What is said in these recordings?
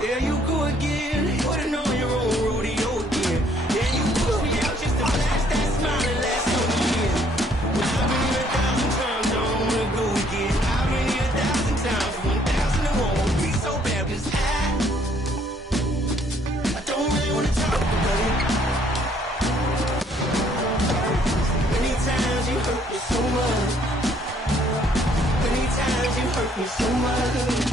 There you go again, putting on your own rodeo again. Yeah, you push me out just to flash that smile and last on the year. But how many 1,000 times I don't wanna go again? How many 1,000 times? 1,001 won't be so bad, 'cause I don't really wanna talk about it. Many times you hurt me so much. Many times you hurt me so much.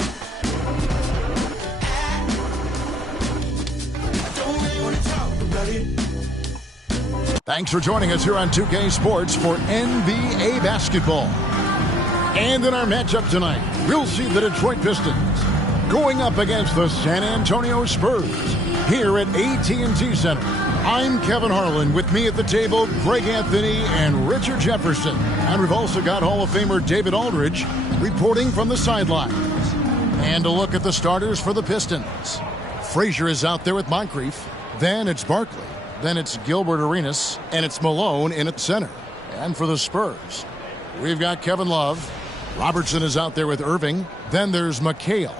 Thanks for joining us here on 2K Sports for NBA basketball. And in our matchup tonight, we'll see the Detroit Pistons going up against the San Antonio Spurs here at AT&T Center. I'm Kevin Harlan. With me at the table, Greg Anthony and Richard Jefferson. And we've also got Hall of Famer David Aldridge reporting from the sidelines. And a look at the starters for the Pistons. Frazier is out there with Moncrief. Then it's Barkley. Then it's Gilbert Arenas, and it's Malone in at center. And for the Spurs, we've got Kevin Love. Robertson is out there with Irving. Then there's McHale.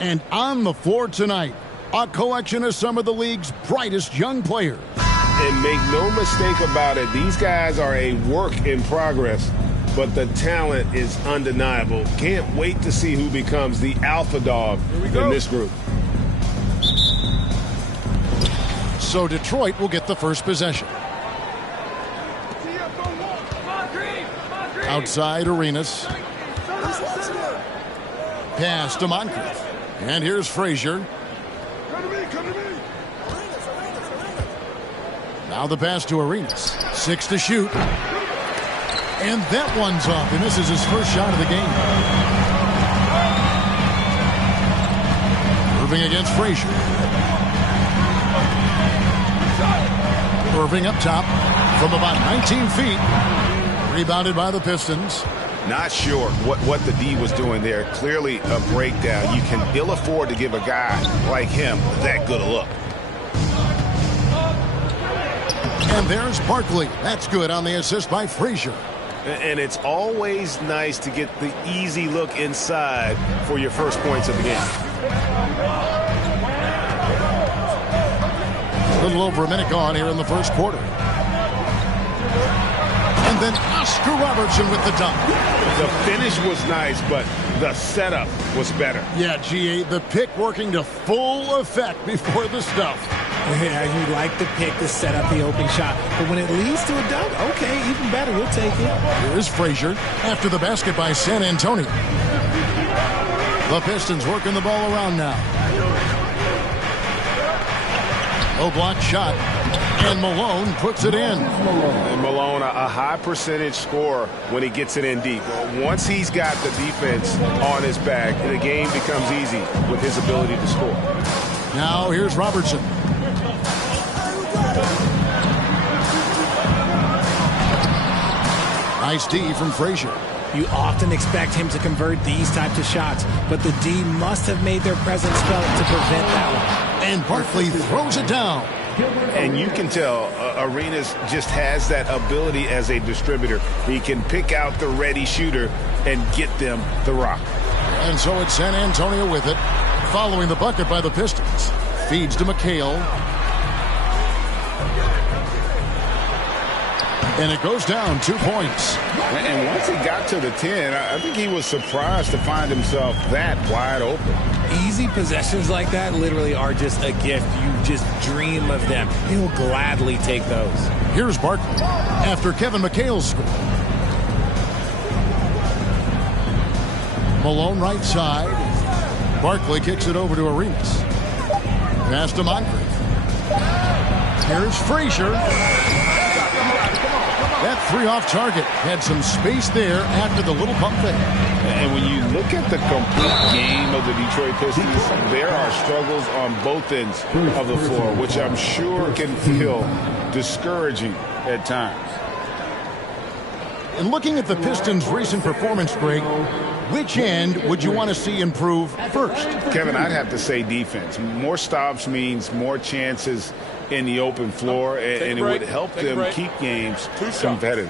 And on the floor tonight, a collection of some of the league's brightest young players. And make no mistake about it, these guys are a work in progress, but the talent is undeniable. Can't wait to see who becomes the alpha dog in this group. So Detroit will get the first possession. Outside Arenas. Pass to Moncrief. And here's Frazier. Now the pass to Arenas. 6 to shoot. And that one's off. And this is his first shot of the game. Irving against Frazier. Irving up top from about 19 feet. Rebounded by the Pistons. Not sure what the D was doing there. Clearly a breakdown. You can ill afford to give a guy like him that good a look. And there's Barkley. That's good on the assist by Frazier. And it's always nice to get the easy look inside for your first points of the game. A little over a minute gone here in the first quarter. And then Oscar Robertson with the dunk. The finish was nice, but the setup was better. Yeah, GA, the pick working to full effect before the stuff. Yeah, you like the pick to set up the open shot. But when it leads to a dunk, okay, even better. We'll take it. Here's Frazier after the basket by San Antonio. The Pistons working the ball around now. No block shot, and Malone puts it in. And Malone, a high percentage scorer when he gets it in deep. Once he's got the defense on his back, the game becomes easy with his ability to score. Now here's Robertson. Nice D from Frazier. You often expect him to convert these types of shots, but the D must have made their presence felt to prevent that one. And Barkley throws it down. And you can tell Arenas just has that ability as a distributor. He can pick out the ready shooter and get them the rock. And so it's San Antonio with it, following the bucket by the Pistons. Feeds to McHale. And it goes down 2 points. And once he got to the 10, I think he was surprised to find himself that wide open. Easy possessions like that literally are just a gift. You just dream of them. He'll gladly take those. Here's Barkley after Kevin McHale's score. Malone right side. Barkley kicks it over to Arenas. Pass to Moncrief. Here's Frazier. That three off target had some space there after the little pump fake. And when you look at the complete game of the Detroit Pistons, there are struggles on both ends of the floor, which I'm sure can feel discouraging at times. And looking at the Pistons' recent performance, Greg, which end would you want to see improve first? Kevin, I'd have to say defense. More stops means more chances in the open floor, and it would help them keep games competitive.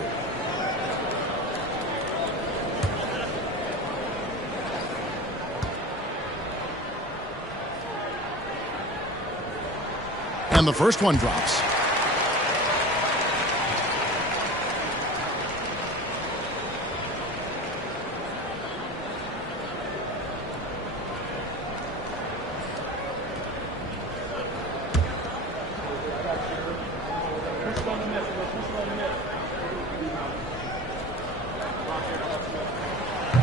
And the first one drops.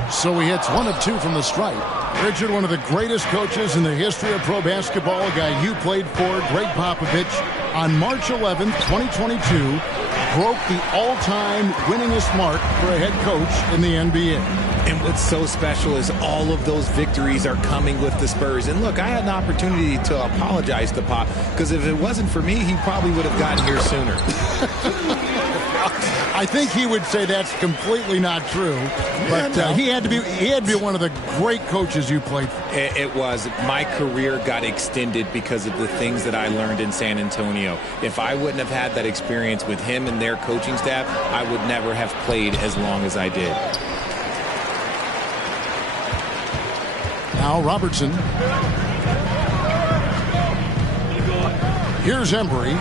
So he hits 1 of 2 from the stripe. Richard, one of the greatest coaches in the history of pro basketball, a guy you played for, Greg Popovich, on March 11th, 2022, broke the all-time winningest mark for a head coach in the NBA. And what's so special is all of those victories are coming with the Spurs. And look, I had an opportunity to apologize to Pop, because if it wasn't for me, he probably would have gotten here sooner. I think he would say that's completely not true, but he had to be one of the great coaches you played for. It was. My career got extended because of the things that I learned in San Antonio. If I wouldn't have had that experience with him and their coaching staff, I would never have played as long as I did. Now Robertson. Here's Embry.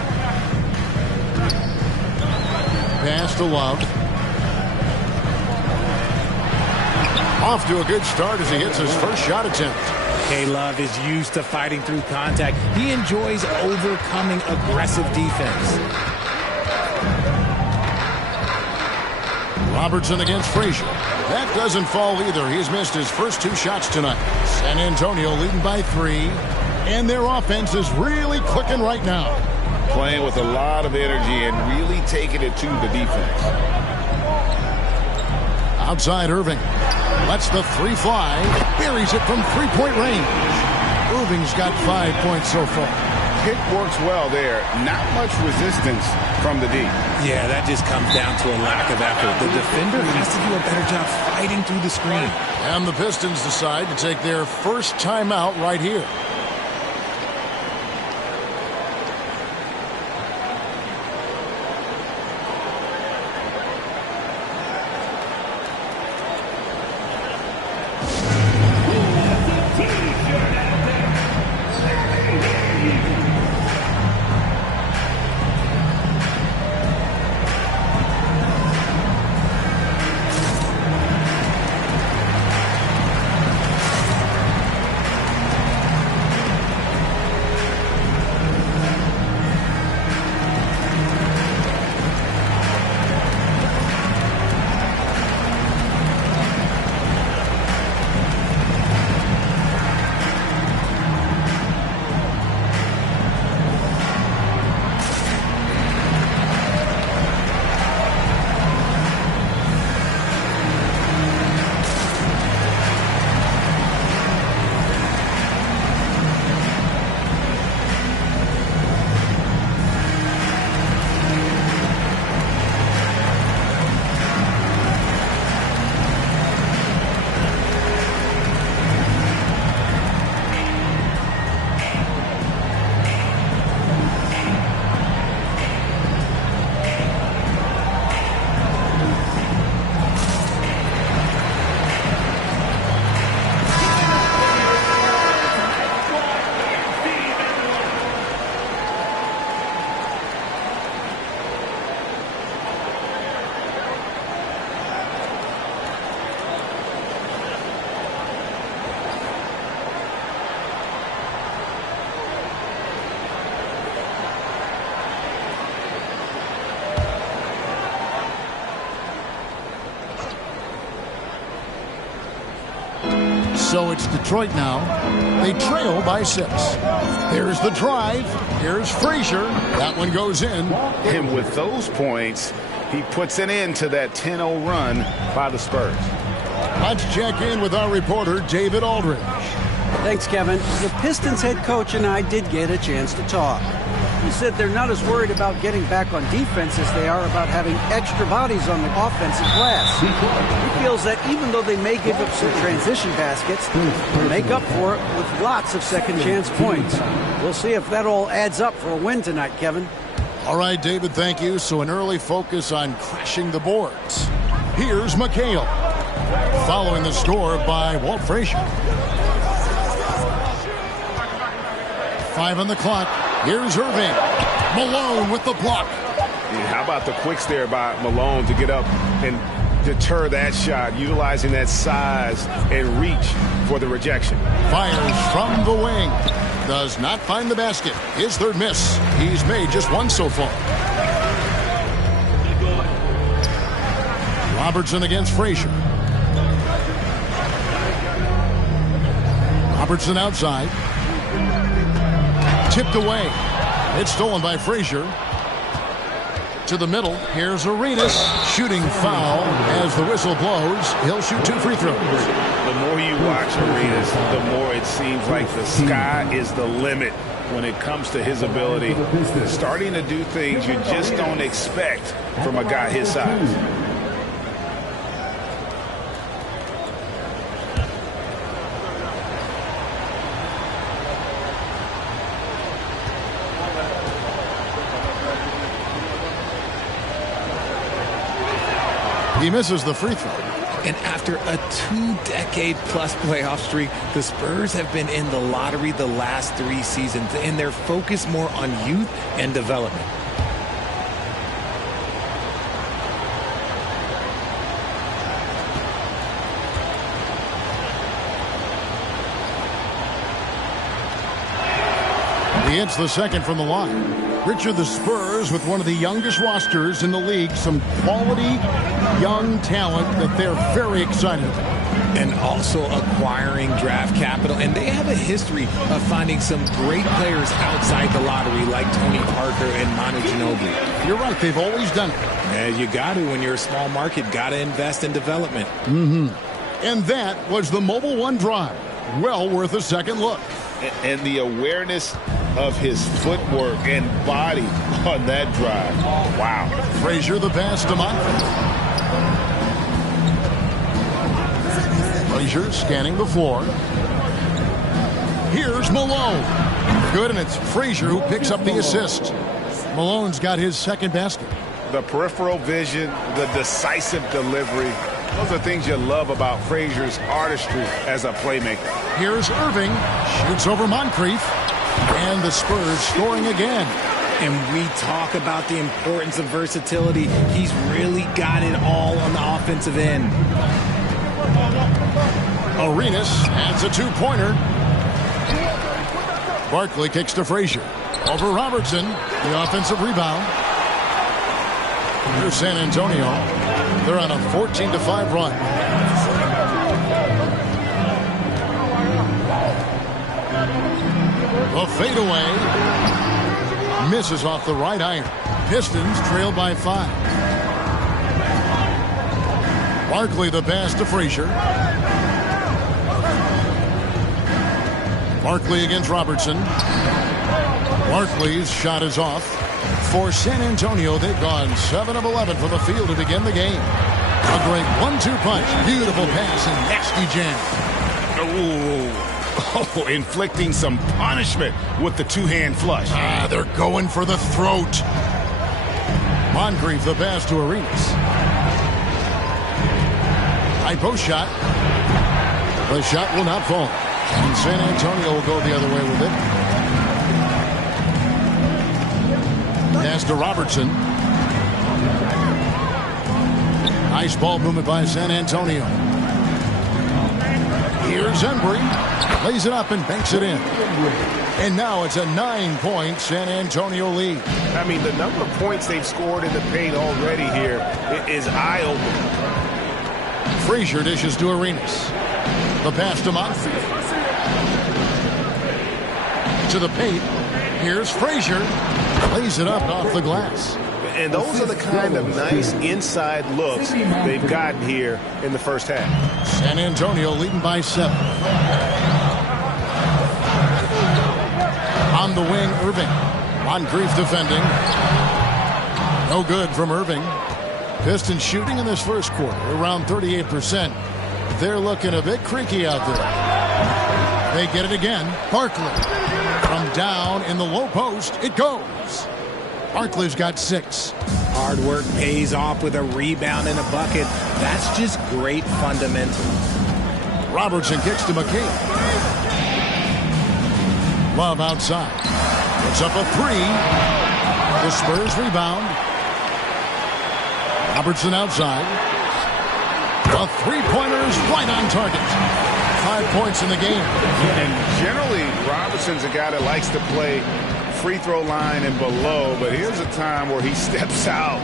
Pass to Love. Off to a good start as he hits his first shot attempt. Love is used to fighting through contact. He enjoys overcoming aggressive defense. Robertson against Frazier. That doesn't fall either. He's missed his first 2 shots tonight. San Antonio leading by 3. And their offense is really clicking right now. Playing with a lot of energy and really taking it to the defense. Outside Irving. Lets the 3 fly. Buries it from 3-point range. Irving's got 5 points so far. Pick works well there. Not much resistance from the D. Yeah, that just comes down to a lack of effort. The defender has to do a better job fighting through the screen. And the Pistons decide to take their first timeout right here. So it's Detroit now. They trail by 6. There's the drive. Here's Frazier. That one goes in. And with those points, he puts an end to that 10-0 run by the Spurs. Let's check in with our reporter, David Aldridge. Thanks, Kevin. The Pistons head coach and I did get a chance to talk. He said they're not as worried about getting back on defense as they are about having extra bodies on the offensive glass. He feels that even though they may give up some transition baskets, they'll make up for it with lots of second-chance points. We'll see if that all adds up for a win tonight, Kevin. All right, David, thank you. So an early focus on crashing the boards. Here's McHale, following the score by Walt Frazier. 5 on the clock. Here's Irving. Malone with the block. Yeah, how about the quicks there by Malone to get up and deter that shot, utilizing that size and reach for the rejection. Fires from the wing. Does not find the basket. His third miss. He's made just one so far. Robertson against Frazier. Robertson outside. Tipped away. It's stolen by Frazier. To the middle. Here's Arenas. Shooting foul as the whistle blows. He'll shoot 2 free throws. The more you watch Arenas, the more it seems like the sky is the limit when it comes to his ability. Starting to do things you just don't expect from a guy his size. He misses the free throw. And after a 2-decade-plus playoff streak, the Spurs have been in the lottery the last 3 seasons, and they're focused more on youth and development. He hits the second from the line. Richard, the Spurs with one of the youngest rosters in the league, some quality young talent that they're very excited about. And also acquiring draft capital. And they have a history of finding some great players outside the lottery like Tony Parker and Manu Ginobili. You're right, they've always done it. And you got to, when you're a small market, got to invest in development. And that was the Mobile One drive. Well worth a second look. And the awareness of his footwork and body on that drive. Wow. Frazier the pass to Moncrief. Frazier scanning the floor. Here's Malone. Good, and it's Frazier who picks up the assist. Malone's got his second basket. The peripheral vision, the decisive delivery. Those are things you love about Frazier's artistry as a playmaker. Here's Irving. Shoots over Moncrief. And the Spurs scoring again. And we talk about the importance of versatility. He's really got it all on the offensive end. Arenas adds a 2-pointer. Barkley kicks to Frazier. Over Robertson. The offensive rebound. Here's San Antonio. They're on a 14-5 run. A fadeaway. Misses off the right iron. Pistons trail by 5. Barkley the pass to Frazier. Barkley against Robertson. Barkley's shot is off. For San Antonio, they've gone 7 of 11 from the field to begin the game. A great 1-2 punch. Beautiful pass and nasty jam. Oh, inflicting some punishment with the 2-hand flush. They're going for the throat. Moncrief the pass to Arenas. High post shot. The shot will not fall. And San Antonio will go the other way with it. Pass to Robertson. Nice ball movement by San Antonio. Here's Embry. Lays it up and banks it in. And now it's a 9-point San Antonio lead. I mean, the number of points they've scored in the paint already here is eye-opening. Frazier dishes to Arenas. The pass to Moncrief. To the paint. Here's Frazier. Lays it up off the glass. And those are the kind of nice inside looks they've gotten here in the first half. San Antonio leading by 7. On the wing, Irving. Moncrief defending. No good from Irving. Pistons shooting in this first quarter around 38%. They're looking a bit creaky out there. They get it again. Barkley. From down in the low post, it goes. Barkley's got 6. Hard work pays off with a rebound and a bucket. That's just great fundamentals. Robertson kicks to McKee. Love outside. Puts up a three. The Spurs rebound. Robertson outside. The three-pointer is right on target. 5 points in the game. And generally, Robertson's a guy that likes to play free throw line and below, but here's a time where he steps out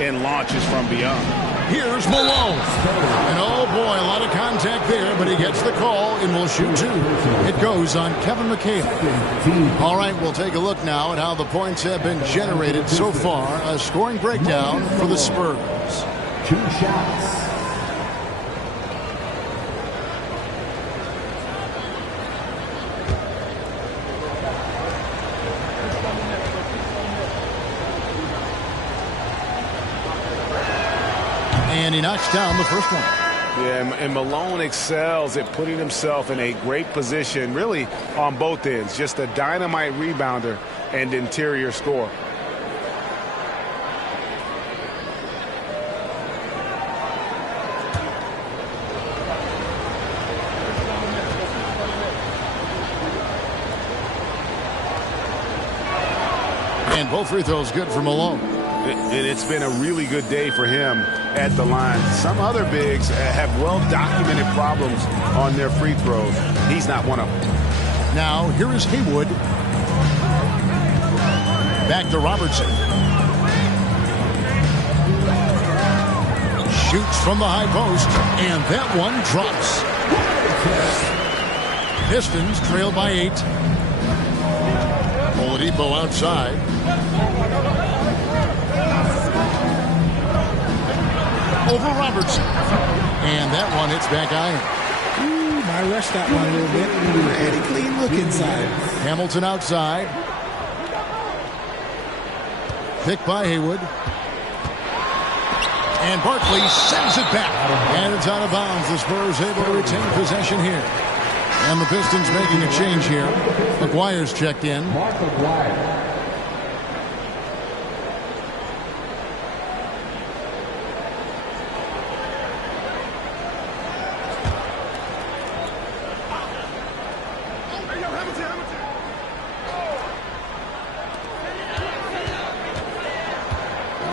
and launches from beyond. Here's Malone. And oh boy, a lot of contact there, but he gets the call and will shoot two. It goes on Kevin McHale. All right, we'll take a look now at how the points have been generated so far. A scoring breakdown for the Spurs. 2 shots. And he knocks down the first one. Yeah, and Malone excels at putting himself in a great position, really on both ends. Just a dynamite rebounder and interior scorer. And both free throws good for Malone. And it's been a really good day for him at the line. Some other bigs have well-documented problems on their free throws. He's not one of them. Now, here is Haywood. Back to Robertson. Shoots from the high post, and that one drops. Pistons trail by 8. Oladipo outside. Over Robertson. And that one hits back iron. Ooh, I rushed that one a little bit. Pretty clean look inside. Hamilton outside. Picked by Haywood. And Barkley sends it back. And it's out of bounds. The Spurs able to retain possession here. And the Pistons making a change here. McGuire's checked in. Mark McGuire.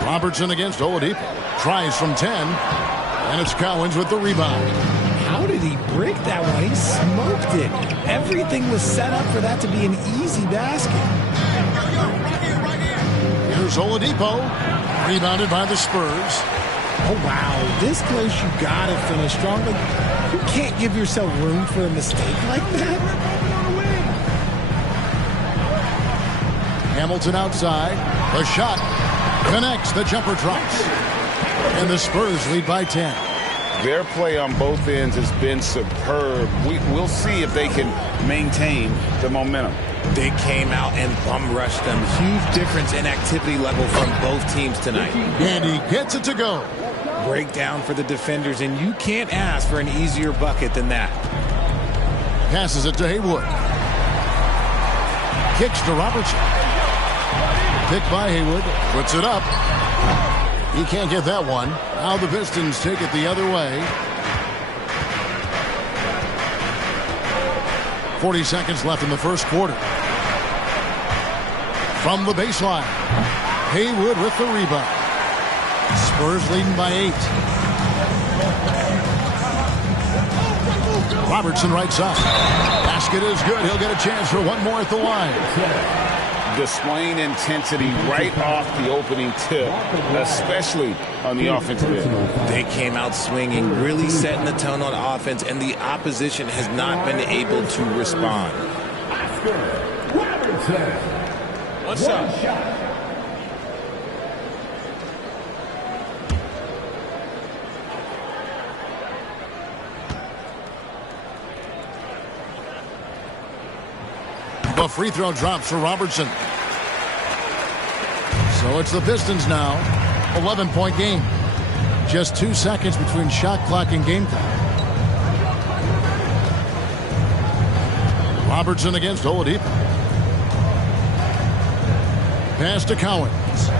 Robertson against Oladipo. Tries from 10. And it's Cowens with the rebound. How did he break that one? He smoked it. Everything was set up for that to be an easy basket. Here's Oladipo. Rebounded by the Spurs. Oh, wow. This close, you got to finish strong. But you can't give yourself room for a mistake like that. Hamilton outside. The shot connects. The jumper drops. And the Spurs lead by 10. Their play on both ends has been superb. We'll see if they can maintain the momentum. They came out and bum rushed them. Huge difference in activity level from both teams tonight. And he gets it to go. Breakdown for the defenders, and you can't ask for an easier bucket than that. Passes it to Haywood. Kicks to Robertson. Picked by Haywood. Puts it up. He can't get that one. Now the Pistons take it the other way. 40 seconds left in the first quarter. From the baseline. Haywood with the rebound. Spurs leading by 8. Robertson right side. Basket is good. He'll get a chance for one more at the line. Displaying intensity right off the opening tip, especially on the offensive end. They came out swinging, really setting the tone on offense, and the opposition has not been able to respond. What's up? The free throw drops for Robertson. So it's the Pistons now. 11-point game. Just 2 seconds between shot clock and game clock. Robertson against Oladipo. Pass to Cowens.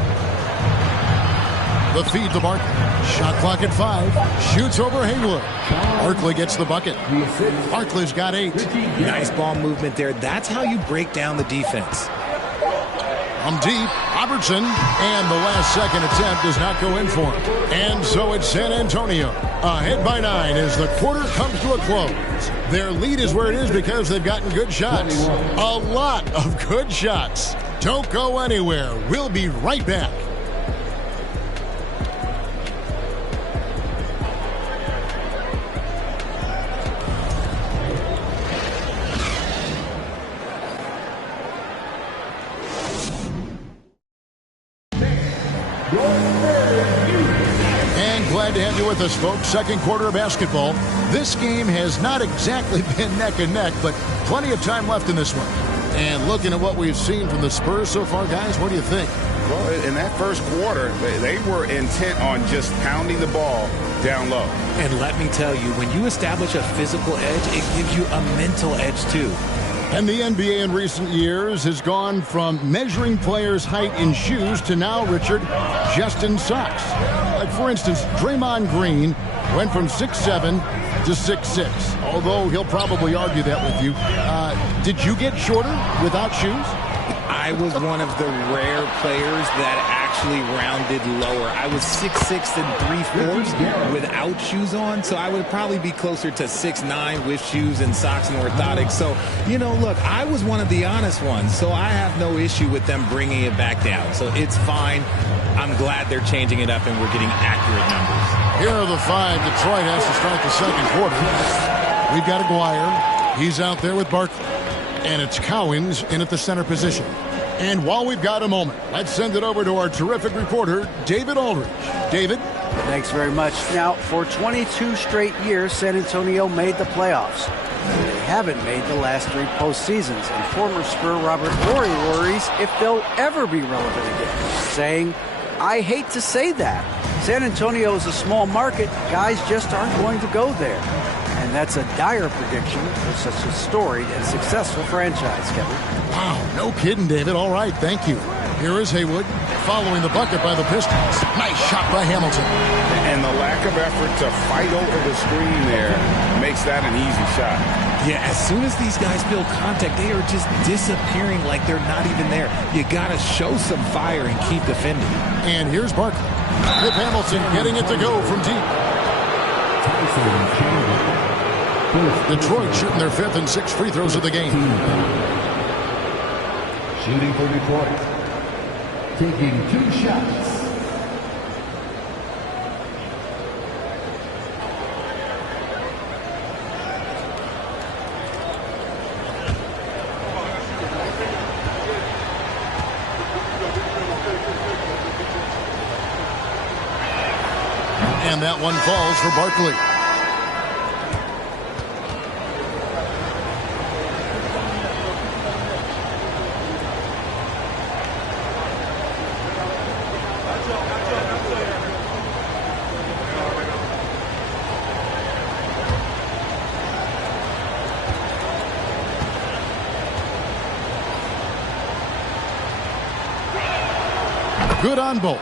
The feed to Barkley. Shot clock at 5. Shoots over Haywood. Barkley gets the bucket. Barkley's got 8. Nice ball movement there. That's how you break down the defense. From deep, Robertson, and the last second attempt does not go in for him. And so it's San Antonio, ahead by 9 as the quarter comes to a close. Their lead is where it is because they've gotten good shots. A lot of good shots. Don't go anywhere. We'll be right back. Glad to have you with us, folks. Second quarter of basketball. This game has not exactly been neck and neck, but plenty of time left in this one. And looking at what we've seen from the Spurs so far, guys, what do you think? Well, in that first quarter, they were intent on just pounding the ball down low. And let me tell you, when you establish a physical edge, it gives you a mental edge, too. And the NBA in recent years has gone from measuring players' height in shoes to now, Richard, just in socks. Like, for instance, Draymond Green went from 6'7" to 6'6", although he'll probably argue that with you. Did you get shorter without shoes? I was one of the rare players that actually rounded lower. I was 6'6" and 3/4 without shoes on, so I would probably be closer to 6'9" with shoes and socks and orthotics. So, you know, look, I was one of the honest ones, so I have no issue with them bringing it back down. So it's fine. I'm glad they're changing it up and we're getting accurate numbers. Here are the 5 Detroit has to start the second quarter. We've got Aguirre. He's out there with Barkley. And it's Cowens in at the center position. And while we've got a moment, let's send it over to our terrific reporter, David Aldridge. David? Thanks very much. Now, for 22 straight years, San Antonio made the playoffs. They haven't made the last 3 postseasons, and former Spur Robert Horry worries if they'll ever be relevant again, saying, I hate to say that. San Antonio is a small market. Guys just aren't going to go there. And that's a dire prediction for such a storied and successful franchise, Kevin. Wow, no kidding, David. All right, thank you. Here is Haywood following the bucket by the Pistons. Nice shot by Hamilton. And the lack of effort to fight over the screen there makes that an easy shot. Yeah, as soon as these guys feel contact, they are just disappearing like they're not even there. You got to show some fire and keep defending. And here's Barkley. With Hamilton getting it to go from deep. Detroit shooting their 5th and 6th free throws of the game. Shooting for Detroit. Taking 2 shots. And that one falls for Barkley. Good on both.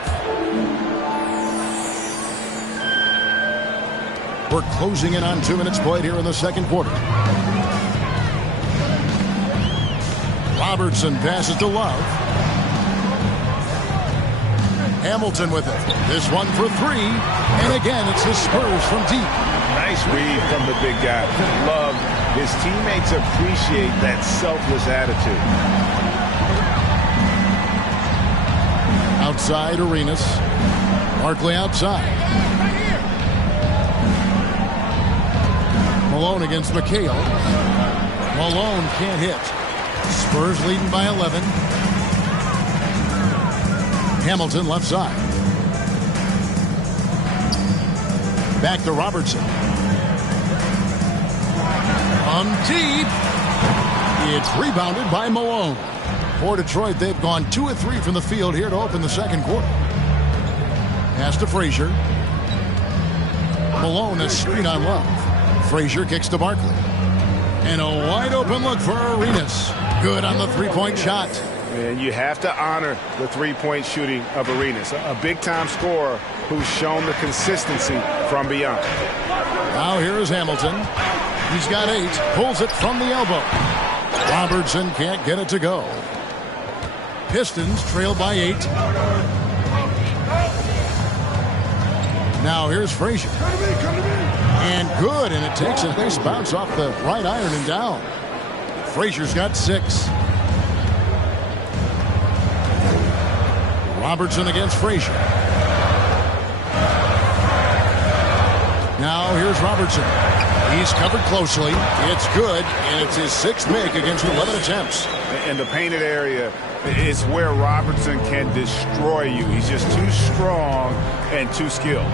We're closing in on 2 minutes played here in the second quarter. Robertson passes to Love. Hamilton with it. This one for 3. And again, it's the Spurs from deep. Nice read from the big guy. Love. His teammates appreciate that selfless attitude. Outside Arenas. Barkley outside. Malone against McHale. Malone can't hit. Spurs leading by 11. Hamilton left side. Back to Robertson. From deep. It's rebounded by Malone. For Detroit, they've gone 2 of 3 from the field here to open the second quarter. Pass to Frazier. Malone a screen on Love. Frazier kicks to Barkley. And a wide open look for Arenas. Good on the 3-point shot. And you have to honor the 3-point shooting of Arenas. A big-time scorer who's shown the consistency from beyond. Now here is Hamilton. He's got 8. Pulls it from the elbow. Robertson can't get it to go. Pistons trail by 8. Now here's Frazier. And good, and it takes a nice bounce off the right iron and down. Frazier's got 6. Robertson against Frazier. Now here's Robertson. He's covered closely. It's good, and it's his 6th make against 11 attempts. In the painted area is where Robertson can destroy you. He's just too strong and too skilled.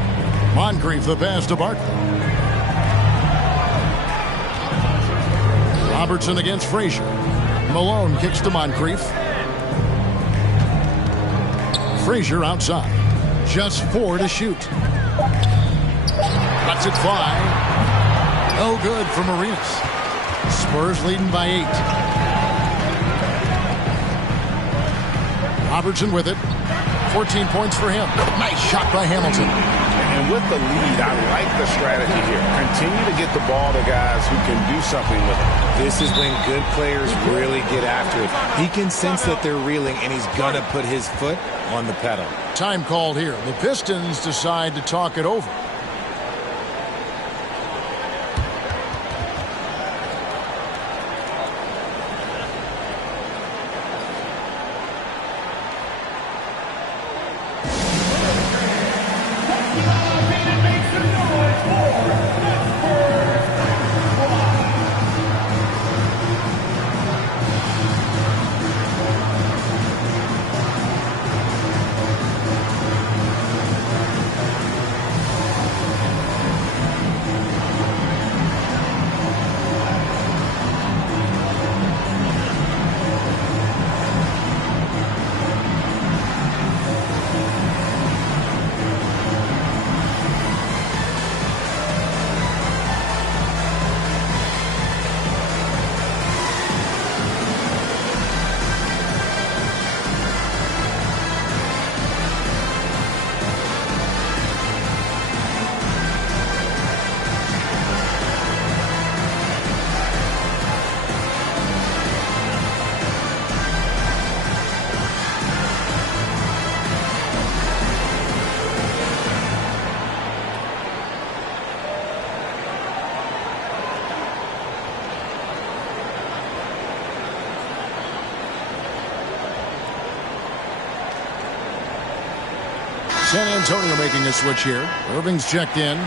Moncrief the pass to Barkley. Robertson against Frazier. Malone kicks to Moncrief. Frazier outside. Just 4 to shoot. Lets it fly. No good for Marinas. Spurs leading by 8. Robertson with it. 14 points for him. Nice shot by Hamilton. And with the lead, I like the strategy here. Continue to get the ball to guys who can do something with it. This is when good players really get after it. He can sense that they're reeling, and he's going to put his foot on the pedal. Time called here. The Pistons decide to talk it over. San Antonio making a switch here. Irving's checked in.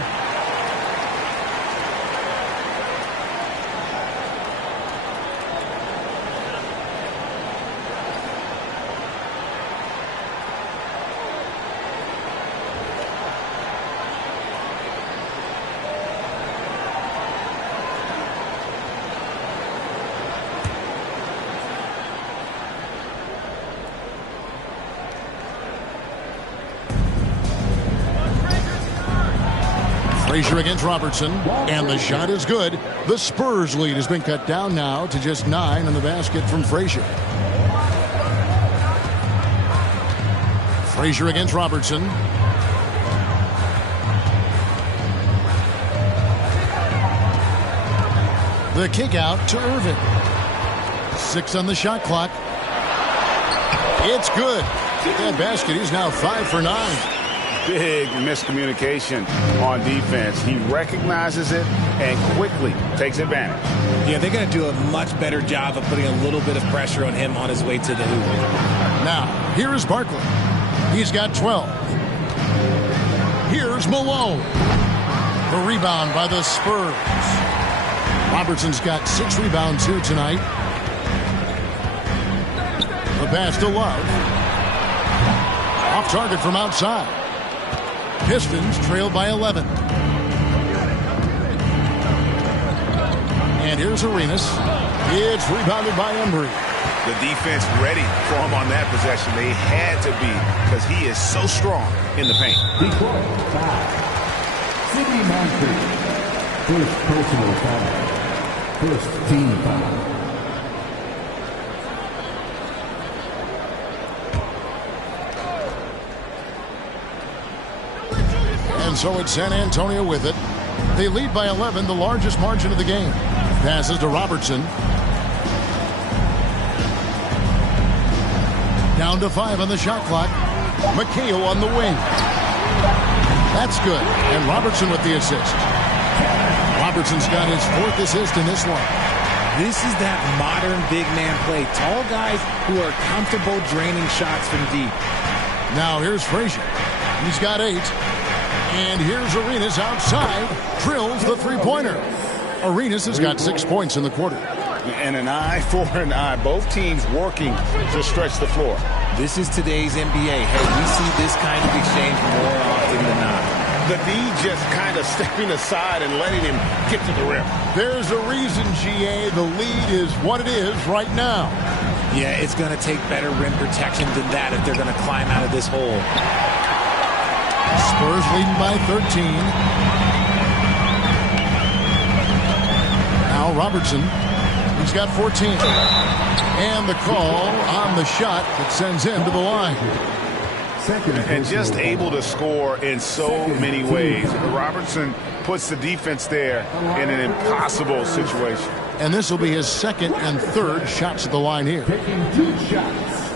Frazier against Robertson, and the shot is good. The Spurs lead has been cut down now to just 9 in the basket from Frazier. Frazier against Robertson. The kick out to Irving. 6 on the shot clock. It's good. At that basket, he's now 5 for 9. Big miscommunication on defense. He recognizes it and quickly takes advantage. Yeah, they're going to do a much better job of putting a little bit of pressure on him on his way to the hoop. Now, here is Barkley. He's got 12. Here's Malone. The rebound by the Spurs. Robertson's got 6 rebounds here tonight. The pass to Love. Off target from outside. Pistons trail by 11. And here's Arenas. It's rebounded by Embry. The defense ready for him on that possession. They had to be, because he is so strong in the paint. Detroit foul. Sidney Moncrief. First personal foul. First team foul. And so it's San Antonio with it. They lead by 11, the largest margin of the game. Passes to Robertson. Down Down to 5 on the shot clock. McHale on the wing. That's good. And Robertson with the assist. Robertson's got his 4th assist in this one. This is that modern big man play. Tall guys who are comfortable draining shots from deep. Now here's Frazier. He's got 8. And here's Arenas outside. Drills the three-pointer. Arenas has got 6 points in the quarter. And an eye for an eye. Both teams working to stretch the floor. This is today's NBA. Hey, we see this kind of exchange more often than not. The D just kind of stepping aside and letting him get to the rim. There's a reason, GA, the lead is what it is right now. Yeah, it's going to take better rim protection than that if they're going to climb out of this hole. Spurs leading by 13. Now Robertson. He's got 14. And the call on the shot that sends him to the line. And just able to score in so many ways. Robertson puts the defense there in an impossible situation. And this will be his 2nd and 3rd shots at the line here. Taking 2 shots.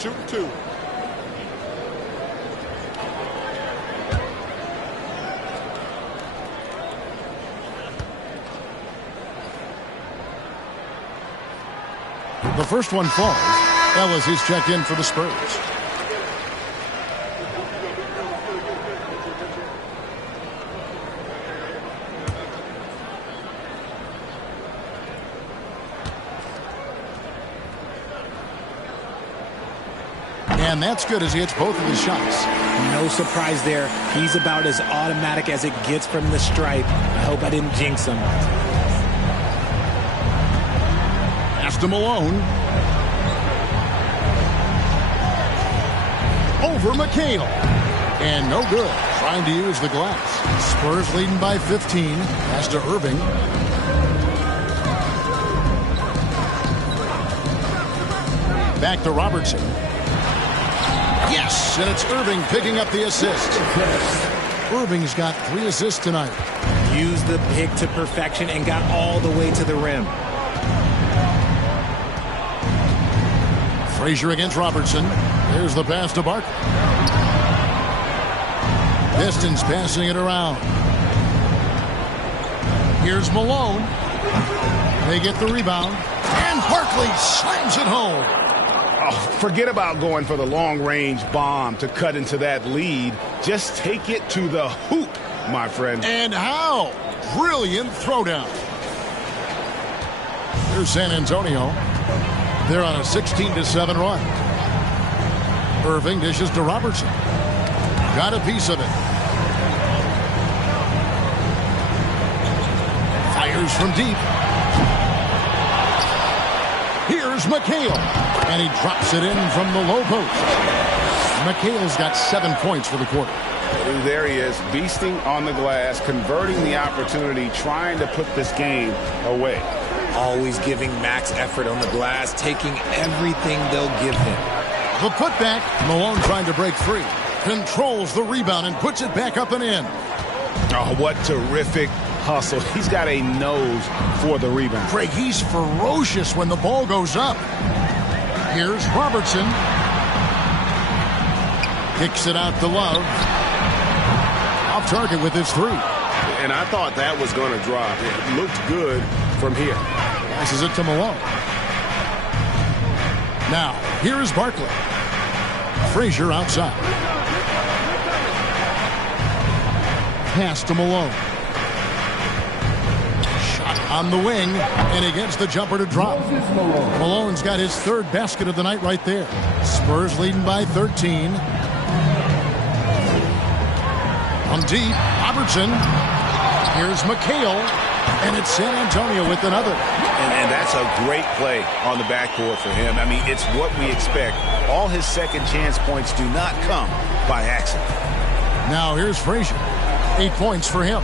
Shoot 2. The first one falls. Ellis is checked in for the Spurs. And that's good as he hits both of his shots. No surprise there. He's about as automatic as it gets from the stripe. I hope I didn't jinx him. Pass to Malone. Over McHale. And no good. Trying to use the glass. Spurs leading by 15. Pass to Irving. Back to Robertson. Yes, and it's Irving picking up the assist. Irving's got 3 assists tonight. Used the pick to perfection and got all the way to the rim. Frazier against Robertson. There's the pass to Barkley. Pistons passing it around. Here's Malone. They get the rebound. And Barkley slams it home. Oh, forget about going for the long-range bomb to cut into that lead. Just take it to the hoop, my friend. And how? Brilliant throwdown. Here's San Antonio. They're on a 16-7 run. Irving dishes to Robertson. Got a piece of it. Fires from deep. Here's McHale. And he drops it in from the low post. McHale's got 7 points for the quarter. There he is, beasting on the glass, converting the opportunity, trying to put this game away. Always giving max effort on the glass, taking everything they'll give him. The putback. Malone trying to break free. Controls the rebound and puts it back up and in. Oh, what terrific hustle. He's got a nose for the rebound. Craig, he's ferocious when the ball goes up. Here's Robertson. Kicks it out to Love. Off target with his 3. And I thought that was going to drop. It looked good from here. Passes it to Malone. Now, here is Barkley. Frazier outside. Pass to Malone. Shot on the wing, and he gets the jumper to drop. Malone's got his 3rd basket of the night right there. Spurs leading by 13. From deep, Robertson. Here's McHale, and it's San Antonio with another. And that's a great play on the backboard for him. I mean, it's what we expect. All his second chance points do not come by accident. Now here's Frazier. 8 points for him.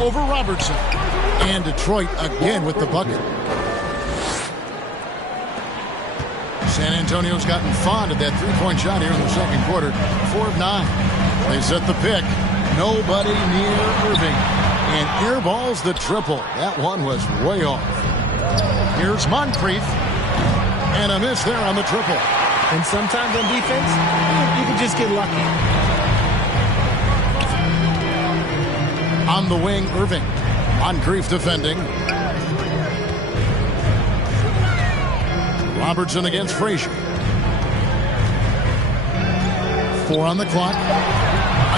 Over Robertson. And Detroit again with the bucket. San Antonio's gotten fond of that 3-point shot here in the second quarter. 4 of 9. They set the pick. Nobody near Irving. And airballs the triple. That one was way off. Here's Moncrief. And a miss there on the triple. And sometimes on defense, you can just get lucky. On the wing, Irving. Moncrief defending. Robertson against Frazier. 4 on the clock.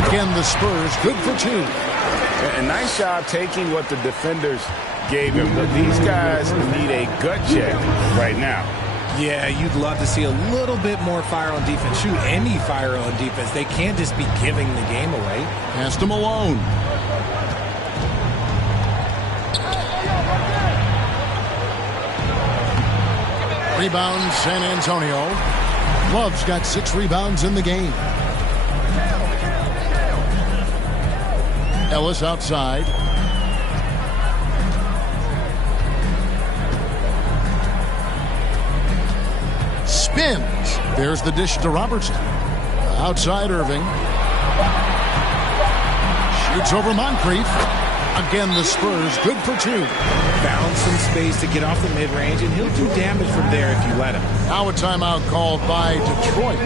Again, the Spurs good for 2. A nice job taking what the defenders gave him. These guys need a gut check right now. Yeah, you'd love to see a little bit more fire on defense. Shoot, any fire on defense. They can't just be giving the game away. Pass to Malone. Rebound, San Antonio. Love's got 6 rebounds in the game. Ellis outside. Spins. There's the dish to Robertson. Outside Irving. Shoots over Moncrief. Again, the Spurs good for 2. Found some space to get off the mid-range, and he'll do damage from there if you let him. Now a timeout called by Detroit.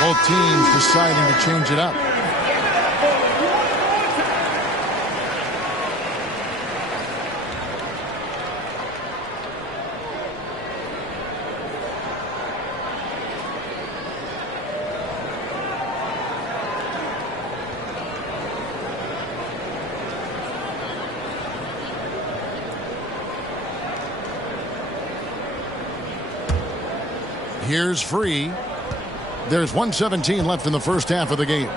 Both teams deciding to change it up. Here's Free. There's 1:17 left in the first half of the game.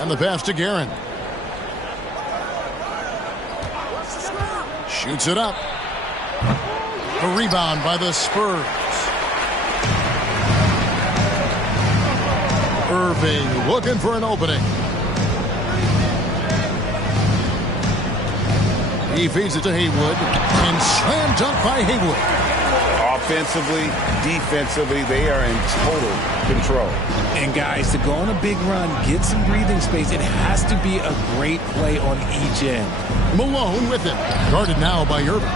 And the pass to Guerin. Shoots it up. A rebound by the Spurs. Irving looking for an opening. He feeds it to Haywood. And slam dunk by Haywood. Offensively, defensively, they are in total control. And guys, to go on a big run, get some breathing space, it has to be a great play on each end. Malone with it. Guarded now by Irving.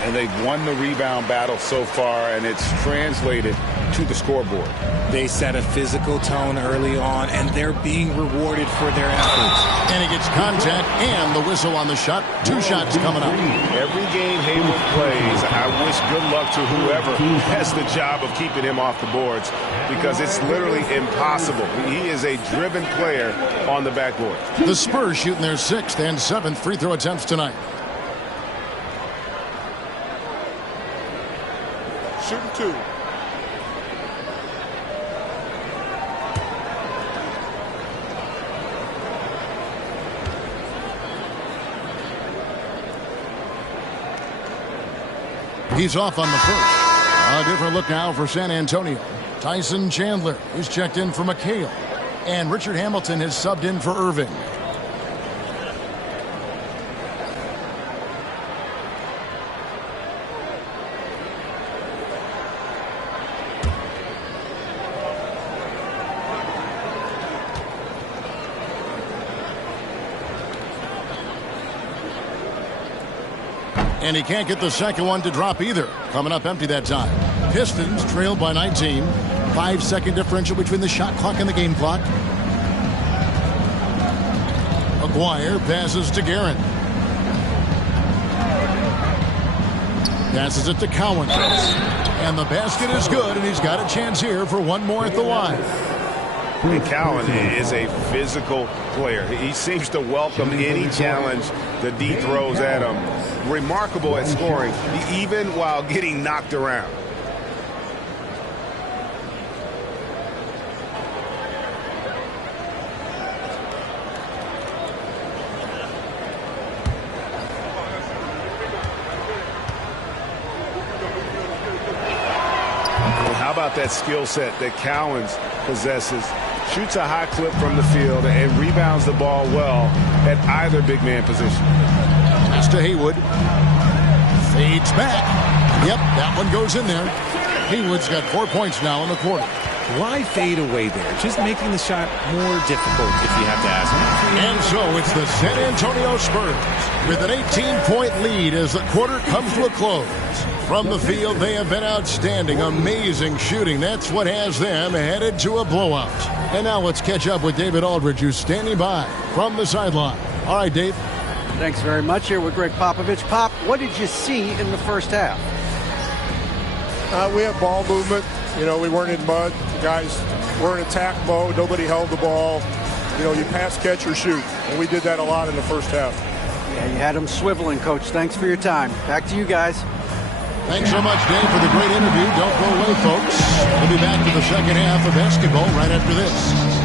And they've won the rebound battle so far, and it's translated to the scoreboard. They set a physical tone early on, and they're being rewarded for their efforts. And he gets contact and the whistle on the shot. 2 shots coming up. Every game Haywood plays, I wish good luck to whoever has the job of keeping him off the boards, because it's literally impossible. He is a driven player on the backboard. The Spurs shooting their 6th and 7th free throw attempts tonight. Shooting 2. He's off on the first. A different look now for San Antonio. Tyson Chandler is checked in for McHale. And Richard Hamilton has subbed in for Irving. And he can't get the second one to drop either. Coming up empty that time. Pistons trailed by 19. 5-second differential between the shot clock and the game clock. McGuire passes to Guerin. Passes it to Cowan. And the basket is good, and he's got a chance here for one more at the line. And Cowan is a physical player. He seems to welcome any challenge that D throws at him. Remarkable at scoring, even while getting knocked around. How about that skill set that Cowans possesses? Shoots a high clip from the field and rebounds the ball well at either big man position. Pass to Haywood. Fades back. Yep, that one goes in there. Haywood's got 4 points now in the quarter. Why fade away there? Just making the shot more difficult, if you have to ask me. And so it's the San Antonio Spurs with an 18-point lead as the quarter comes to a close. From the field, they have been outstanding. Amazing shooting. That's what has them headed to a blowout. And now let's catch up with David Aldridge, who's standing by from the sideline. All right, Dave. Thanks very much. Here with Greg Popovich. Pop, what did you see in the first half? We had ball movement. You know, we weren't in mud. The guys were in attack mode. Nobody held the ball. You know, you pass, catch, or shoot. And we did that a lot in the first half. Yeah, you had them swiveling, Coach. Thanks for your time. Back to you guys. Thanks so much, Dave, for the great interview. Don't go away, folks. We'll be back to the second half of basketball right after this.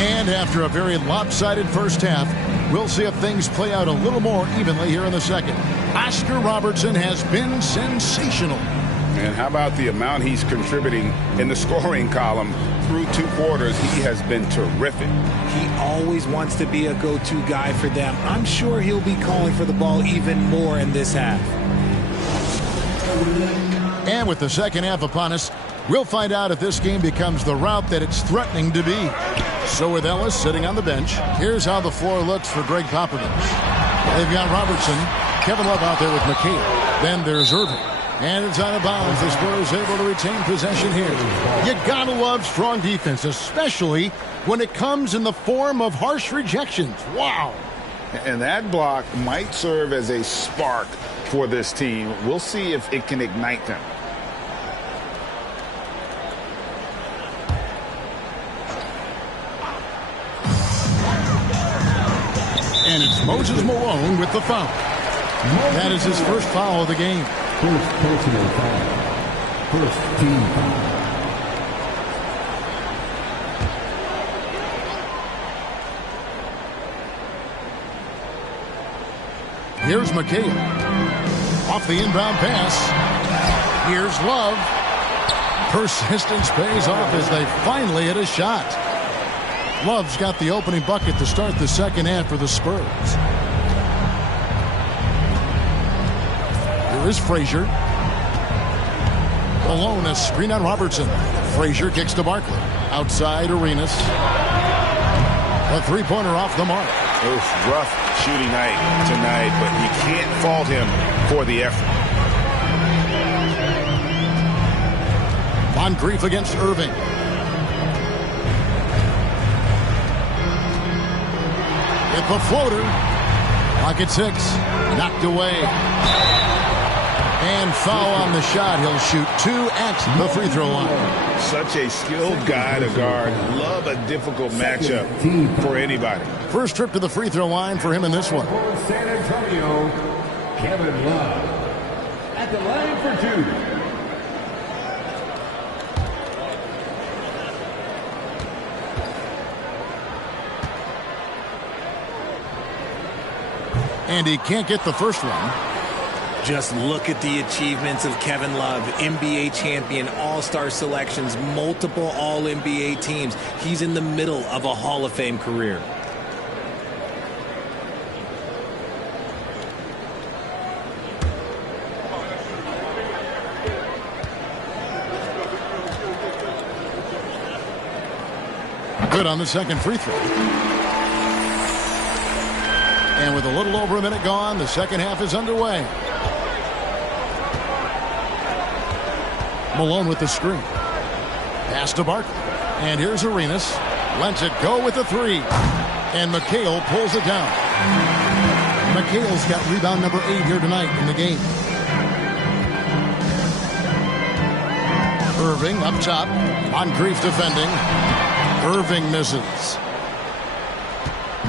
And after a very lopsided first half, we'll see if things play out a little more evenly here in the second. Oscar Robertson has been sensational. And how about the amount he's contributing in the scoring column through 2 quarters? He has been terrific. He always wants to be a go-to guy for them. I'm sure he'll be calling for the ball even more in this half. And with the second half upon us, we'll find out if this game becomes the route that it's threatening to be. So with Ellis sitting on the bench, here's how the floor looks for Greg Popovich. They've got Robertson, Kevin Love out there with McHale. Then there's Irving. And it's out of bounds. The Spurs able to retain possession here. You gotta love strong defense, especially when it comes in the form of harsh rejections. Wow. And that block might serve as a spark for this team. We'll see if it can ignite them. And it's Moses Malone with the foul. That is his first foul of the game. First personal foul. First team foul. Here's McHale. Off the inbound pass. Here's Love. Persistence pays off as they finally hit a shot. Love's got the opening bucket to start the second half for the Spurs. Here is Frazier. Malone, a screen on Robertson. Frazier kicks to Barkley. Outside Arenas. A three-pointer off the mark. Oof, rough shooting night tonight, but you can't fault him for the effort. Moncrief against Irving. With the floater. Pocket 6. Knocked away. And foul on the shot. He'll shoot 2 at the free throw line. Such a skilled guy to guard. Love a difficult matchup for anybody. First trip to the free throw line for him in this one. For San Antonio, Kevin Love. At the line for 2. And he can't get the first one. Just look at the achievements of Kevin Love. NBA champion, all-star selections, multiple all-NBA teams. He's in the middle of a Hall of Fame career. Good on the second free throw. And with a little over a minute gone, the second half is underway. Malone with the screen. Pass to Barkley. And here's Arenas. Lets it go with the 3. And McHale pulls it down. McHale's got rebound number 8 here tonight in the game. Irving up top. Moncrief defending. Irving misses.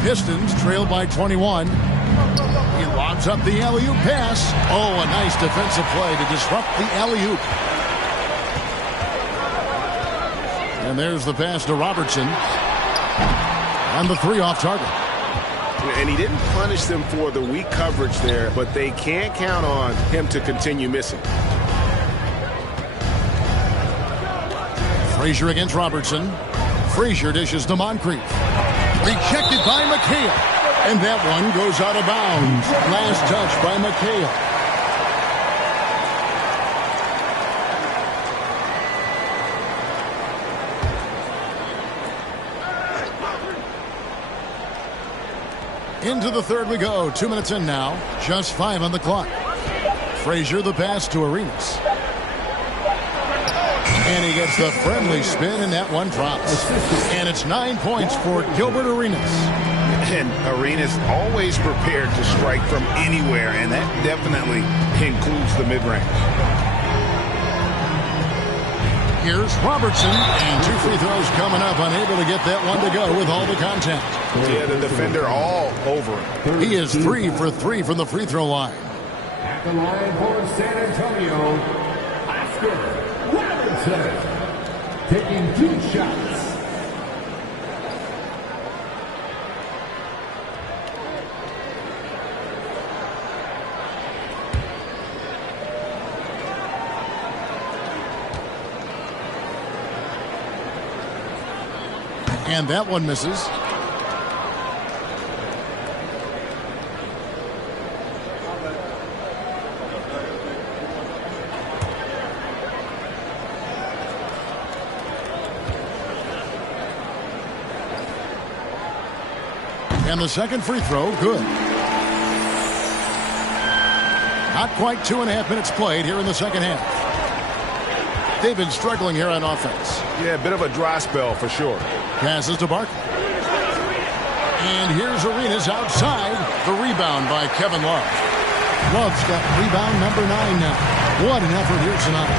Pistons trail by 21. He lobs up the alley-oop pass. Oh, a nice defensive play to disrupt the alley-oop. And there's the pass to Robertson. And the 3 off target. And he didn't punish them for the weak coverage there, but they can't count on him to continue missing. Frazier against Robertson. Frazier dishes to Moncrief. Rejected by McHale. And that one goes out of bounds. Last touch by McHale. Into the third we go. 2 minutes in now. Just 5 on the clock. Frazier the pass to Arenas. And he gets the friendly spin, and that one drops. And it's 9 points for Gilbert Arenas. And Arenas always prepared to strike from anywhere, and that definitely includes the mid-range. Here's Robertson, and 2 free throws coming up, unable to get that one to go with all the contact. Yeah, the defender all over him. He is 3 for 3 from the free throw line. At the line for San Antonio, Oscar Robertson. Taking 2 shots. And that one misses. And the second free throw, good. Not quite 2.5 minutes played here in the second half. They've been struggling here on offense. Yeah, a bit of a dry spell for sure. Passes to Barkley. And here's Arenas outside. The rebound by Kevin Love. Love's got rebound number 9 now. What an effort here tonight.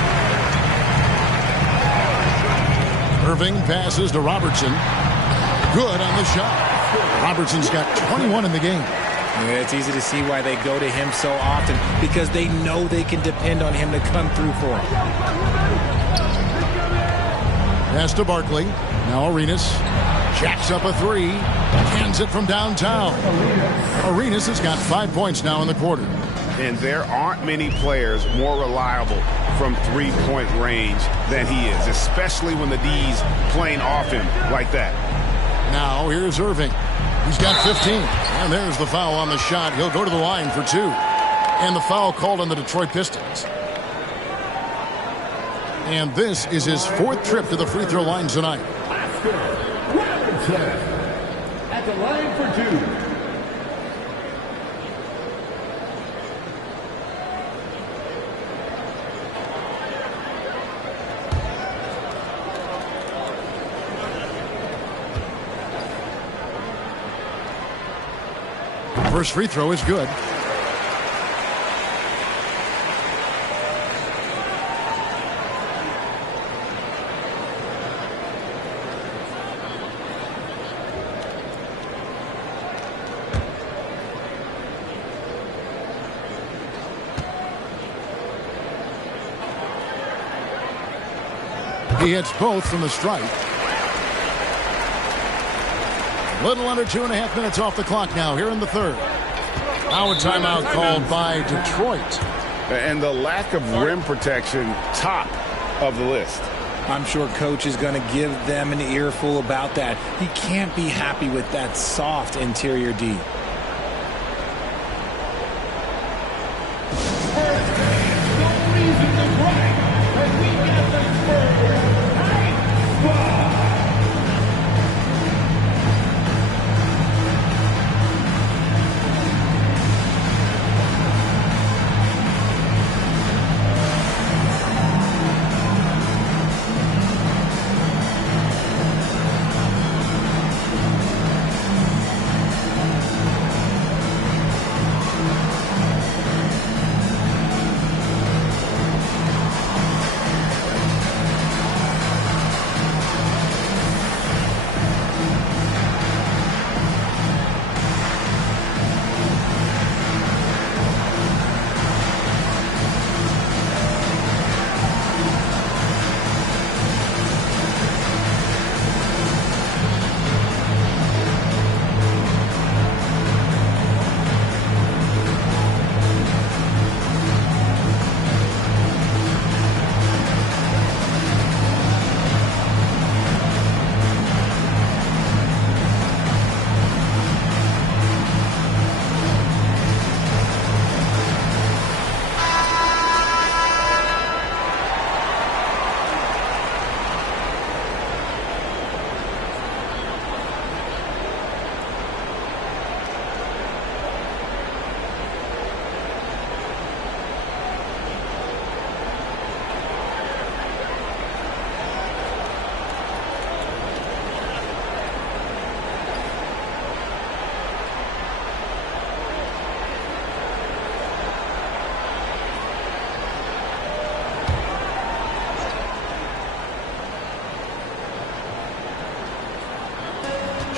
Irving passes to Robertson. Good on the shot. Robertson's got 21 in the game. Yeah, it's easy to see why they go to him so often, because they know they can depend on him to come through for them. Pass to Barkley. Now Arenas. Jacks up a three. Cans it from downtown. Arenas has got 5 points now in the quarter. And there aren't many players more reliable from three-point range than he is, especially when the D's playing off him like that. Now here's Irving. He's got 15. And there's the foul on the shot. He'll go to the line for 2. And the foul called on the Detroit Pistons. And this is his 4th trip to the free throw line tonight. At the line for 2. First free throw is good. He hits both from the stripe. Little under 2.5 minutes off the clock now here in the third. Now a timeout called by Detroit. And the lack of rim protection, top of the list. I'm sure coach is going to give them an earful about that. He can't be happy with that soft interior D.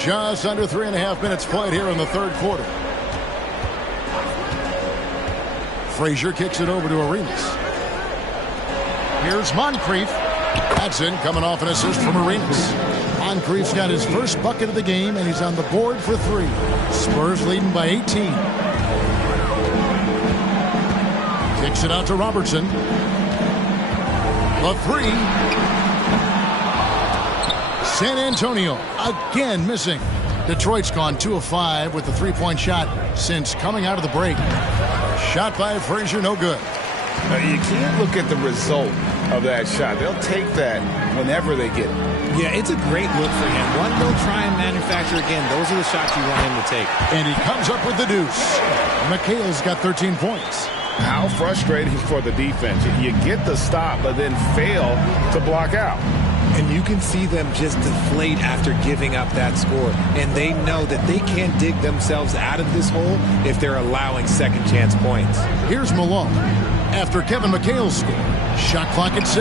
Just under 3.5 minutes played here in the third quarter. Frazier kicks it over to Arenas. Here's Moncrief. That's in, coming off an assist from Arenas. Moncrief's got his first bucket of the game, and he's on the board for 3. Spurs leading by 18. Kicks it out to Robertson. The 3. San Antonio again missing. Detroit's gone 2 of 5 with the 3-point shot since coming out of the break. Shot by Frazier, no good. You can't look at the result of that shot. They'll take that whenever they get it. Yeah, it's a great look for him. One they'll try and manufacture again. Those are the shots you want him to take. And he comes up with the deuce. McHale's got 13 points. How frustrating for the defense. You get the stop, but then fail to block out. And you can see them just deflate after giving up that score. And they know that they can't dig themselves out of this hole if they're allowing second chance points. Here's Malone. After Kevin McHale's score. Shot clock at 6.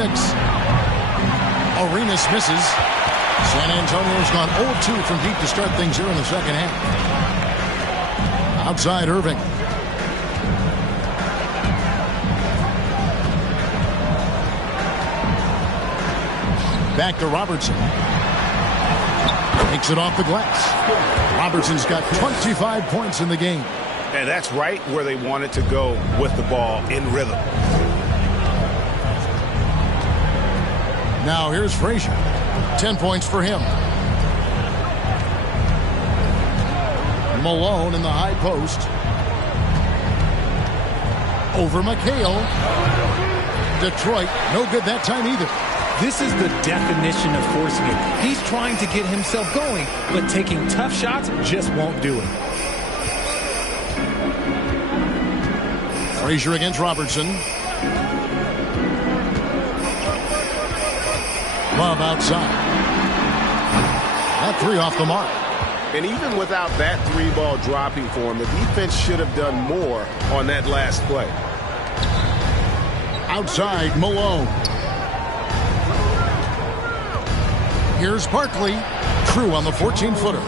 Arenas misses. San Antonio's gone 0-2 from deep to start things here in the second half. Outside Irving. Back to Robertson. Takes it off the glass. Robertson's got 25 points in the game. And that's right where they wanted to go with the ball, in rhythm. Now here's Frazier. 10 points for him. Malone in the high post. Over McHale. Detroit, no good that time either. This is the definition of forcing it. He's trying to get himself going, but taking tough shots just won't do it. Frazier against Robertson. Love outside. That three off the mark. And even without that three ball dropping for him, the defense should have done more on that last play. Outside, Malone. Here's Barkley. True on the 14-footer.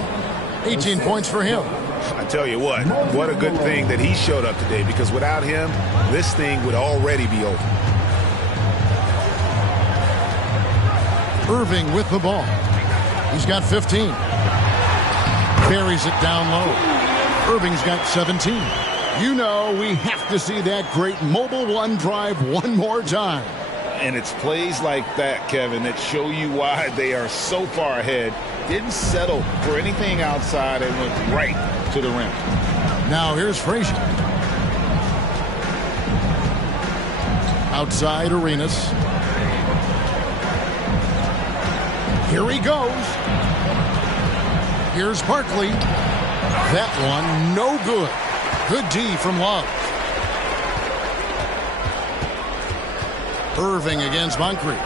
18 points for him. I tell you what a good thing that he showed up today, because without him, this thing would already be over. Irving with the ball. He's got 15. Buries it down low. Irving's got 17. You know, we have to see that great mobile one drive one more time. And it's plays like that, Kevin, that show you why they are so far ahead. Didn't settle for anything outside and went right to the rim. Now here's Frazier. Outside Arenas. Here he goes. Here's Barkley. That one, no good. Good D from Love. Irving against Moncrief.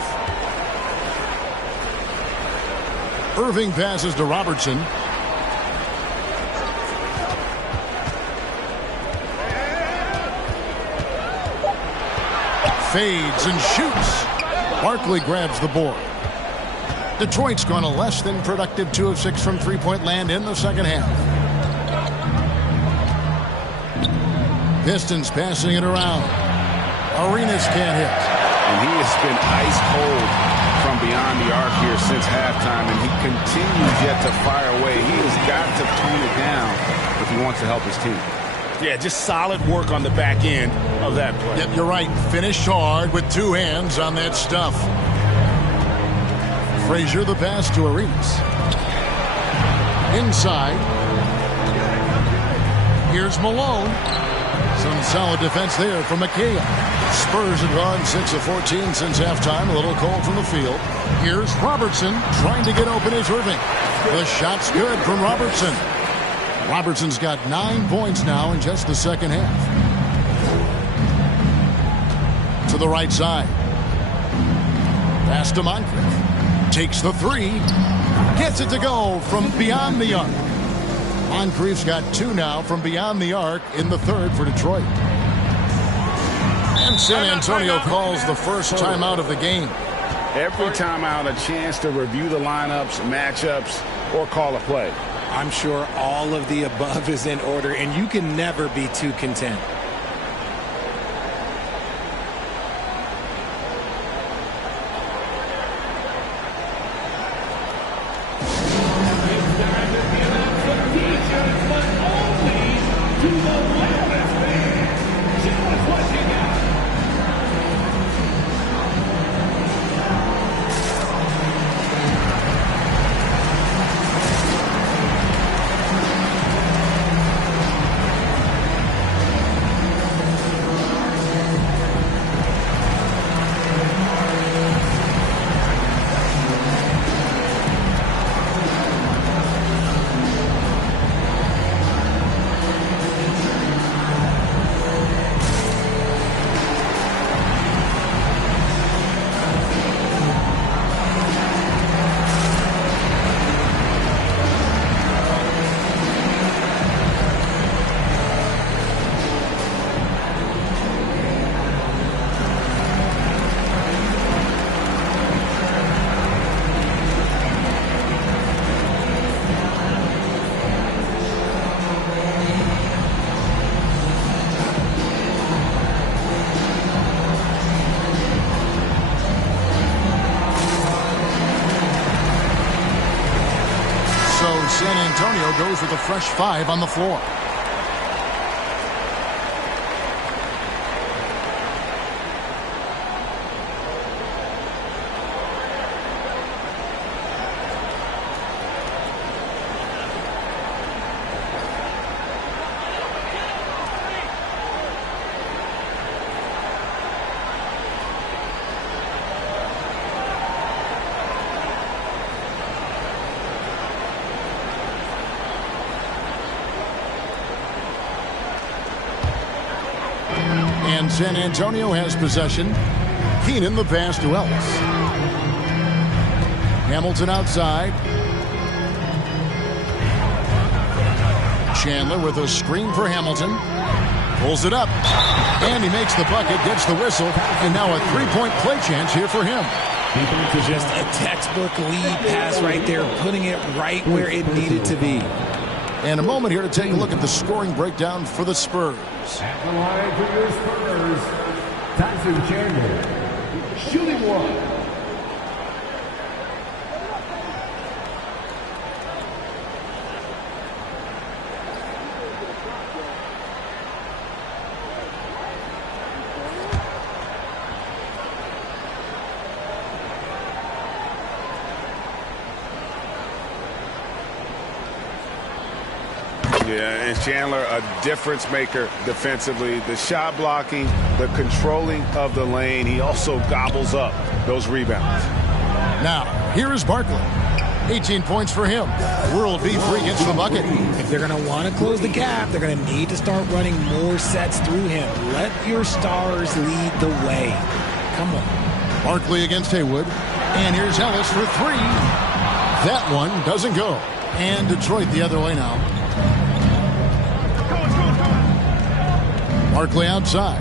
Irving passes to Robertson. Fades and shoots. Barkley grabs the board. Detroit's gone a less than productive 2 of 6 from three-point land in the second half. Pistons passing it around. Arenas can't hit. And he has been ice cold from beyond the arc here since halftime, and he continues yet to fire away. He has got to tone it down if he wants to help his team. Yeah, just solid work on the back end of that play. Yep, you're right. Finished hard with 2 hands on that stuff. Frazier the pass to Arenas. Inside. Here's Malone. Some solid defense there from McHale. Spurs have gone 6 of 14 since halftime. A little cold from the field. Here's Robertson trying to get open as Irving. The shot's good from Robertson. Robertson's got 9 points now in just the second half. To the right side. Pass to Moncrief. Takes the three. Gets it to go from beyond the arc. Moncrief's got 2 now from beyond the arc in the third for Detroit. And San Antonio calls the first timeout of the game. Every timeout, a chance to review the lineups, matchups, or call a play. I'm sure all of the above is in order, and you can never be too content. San Antonio goes with a fresh 5 on the floor. And San Antonio has possession. Keenan the pass to Ellis. Hamilton outside. Chandler with a screen for Hamilton. Pulls it up. And he makes the bucket, gets the whistle. And now a three-point play chance here for him. Just a textbook lead pass right there, putting it right where it needed to be. And a moment here to take a look at the scoring breakdown for the Spurs. At the line for your Spurs, Tyson Chandler, shooting one. Yeah, and Chandler, a difference maker defensively. The shot blocking, the controlling of the lane. He also gobbles up those rebounds. Now, here is Barkley. 18 points for him. World B3 gets the bucket. If they're going to want to close the gap, they're going to need to start running more sets through him. Let your stars lead the way. Come on. Barkley against Haywood. And here's Ellis for 3. That one doesn't go. And Detroit the other way now. Barkley outside.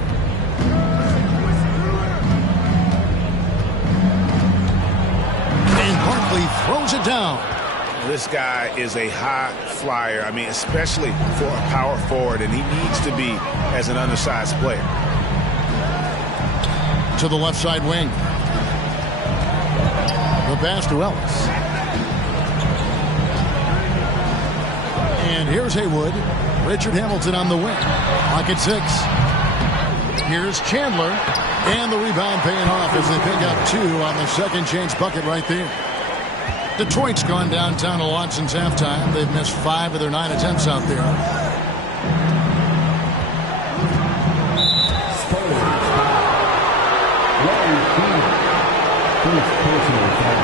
And Barkley throws it down. This guy is a high flyer. I mean, especially for a power forward, and he needs to be as an undersized player. To the left side wing. The pass to Ellis. And here's Haywood. Richard Hamilton on the wing. Clock at 6. Here's Chandler. And the rebound paying off as they pick up 2 on the second chance bucket right there. Detroit's gone downtown to launch since halftime. They've missed 5 of their 9 attempts out there. First personal foul.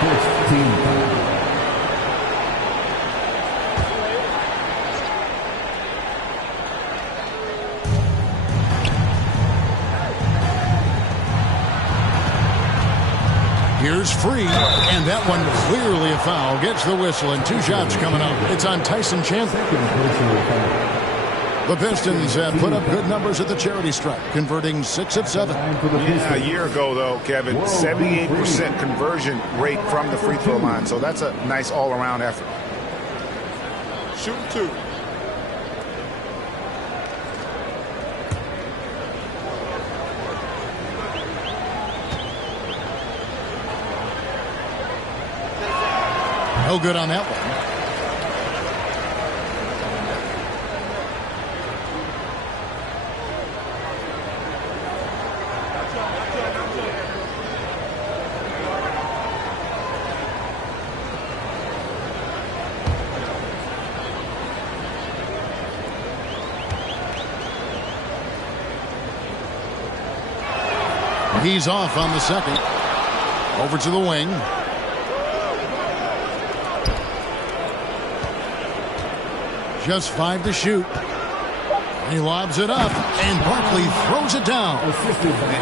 First team foul. Here's Free, and that one clearly a foul. Gets the whistle, and 2 shots coming up. It's on Tyson Chandler. The Pistons have put up good numbers at the charity stripe, converting 6 of 7. Yeah, a year ago, though, Kevin, 78% conversion rate from the free throw line. So that's a nice all-around effort. Shooting 2. No good on that one. He's off on the second. Over to the wing. Just 5 to shoot. He lobs it up, and Barkley throws it down.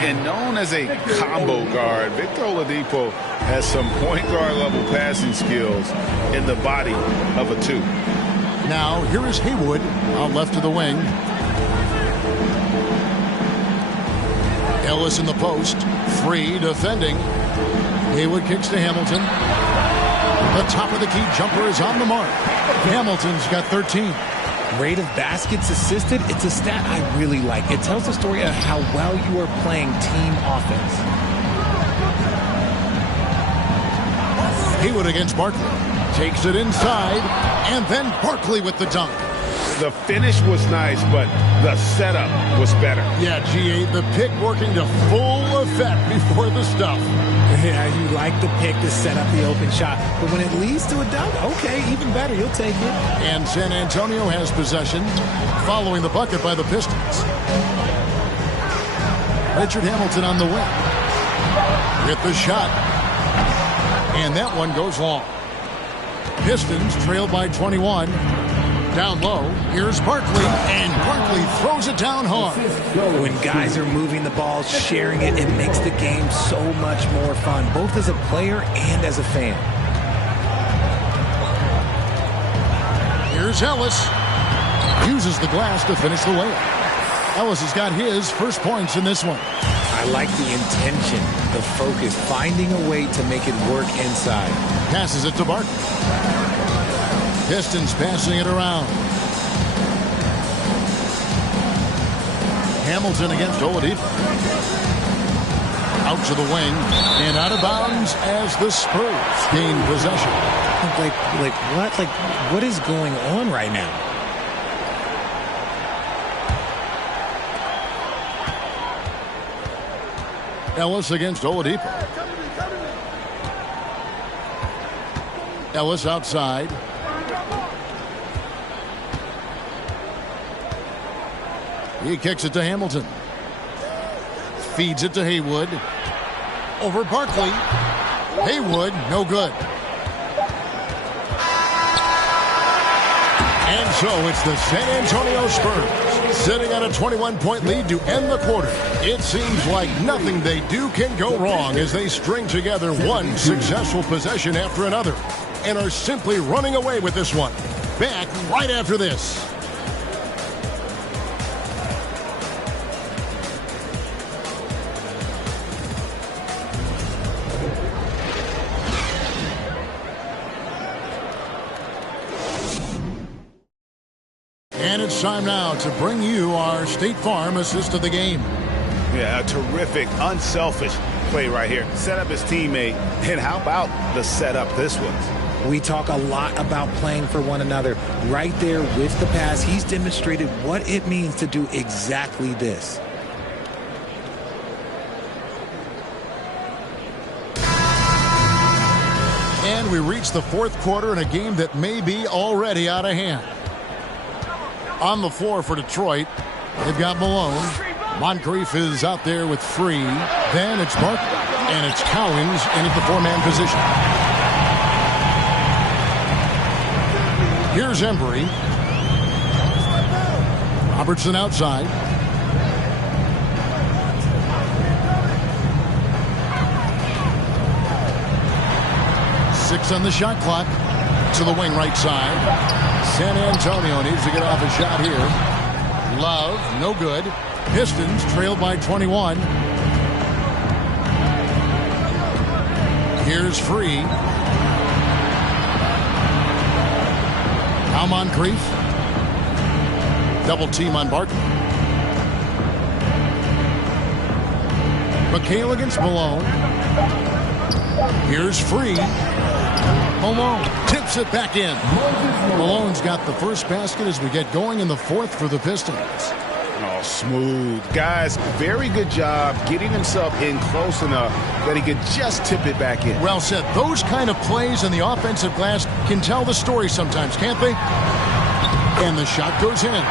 And known as a combo guard, Victor Oladipo has some point guard level passing skills in the body of a 2. Now, here is Haywood out left of the wing. Ellis in the post. Free defending. Haywood kicks to Hamilton. The top of the key jumper is on the mark. Hamilton's got 13. Rate of baskets assisted, it's a stat I really like. It tells the story of how well you are playing team offense. Haywood against Barkley. Takes it inside, and then Barkley with the dunk. The finish was nice, but the setup was better. Yeah, GA, the pick working to full effect before the stuff. Yeah, you like the pick to set up the open shot. But when it leads to a dunk, okay, even better. You'll take it. And San Antonio has possession following the bucket by the Pistons. Richard Hamilton on the wing. With the shot. And that one goes long. Pistons trail by 21. Down low, here's Barkley, and Barkley throws it down hard. When guys are moving the ball, sharing it, it makes the game so much more fun, both as a player and as a fan. Here's Ellis. Uses the glass to finish the layup. Ellis has got his first points in this one. I like the intention, the focus, finding a way to make it work inside. Passes it to Barkley. Pistons passing it around. Hamilton against Oladipo. Out to the wing and out of bounds as the Spurs gain possession. What is going on right now? Ellis against Oladipo. Ellis outside. He kicks it to Hamilton. Feeds it to Haywood. Over Barkley. Haywood, no good. And so it's the San Antonio Spurs sitting on a 21-point lead to end the quarter. It seems like nothing they do can go wrong as they string together one successful possession after another and are simply running away with this one. Back right after this. And it's time now to bring you our State Farm assist of the game. Yeah, a terrific, unselfish play right here. Set up his teammate, and how about the setup this was? We talk a lot about playing for one another. Right there with the pass, he's demonstrated what it means to do exactly this. And we reach the fourth quarter in a game that may be already out of hand. On the floor for Detroit, they've got Malone. Moncrief is out there with Free. Then it's Barkley. And it's Cowens in at the four-man position. Here's Embry. Robertson outside. Six on the shot clock. To the wing right side. San Antonio needs to get off a shot here. Love, no good. Pistons trail by 21. Here's Free. Now Moncrief. Double team on Barkley. McHale against Malone. Here's Free. Malone tips it back in. Malone's got the first basket as we get going in the fourth for the Pistons. Oh, smooth. Guys, very good job getting himself in close enough that he could just tip it back in. Well said. Those kind of plays in the offensive glass can tell the story sometimes, can't they? And the shot goes in.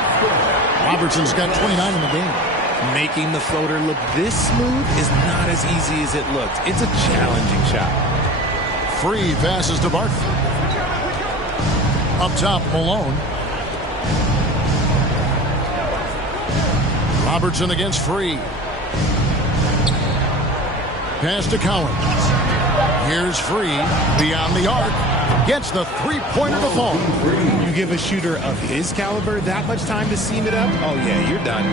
Robertson's got 29 in the game. Making the floater look this smooth is not as easy as it looked. It's a challenging shot. Free passes to Barkley. Up top, Malone. Robertson against Free. Pass to Cowens. Here's Free. Beyond the arc. Gets the three-pointer to fall. You give a shooter of his caliber that much time to seam it up? Oh, yeah, you're done.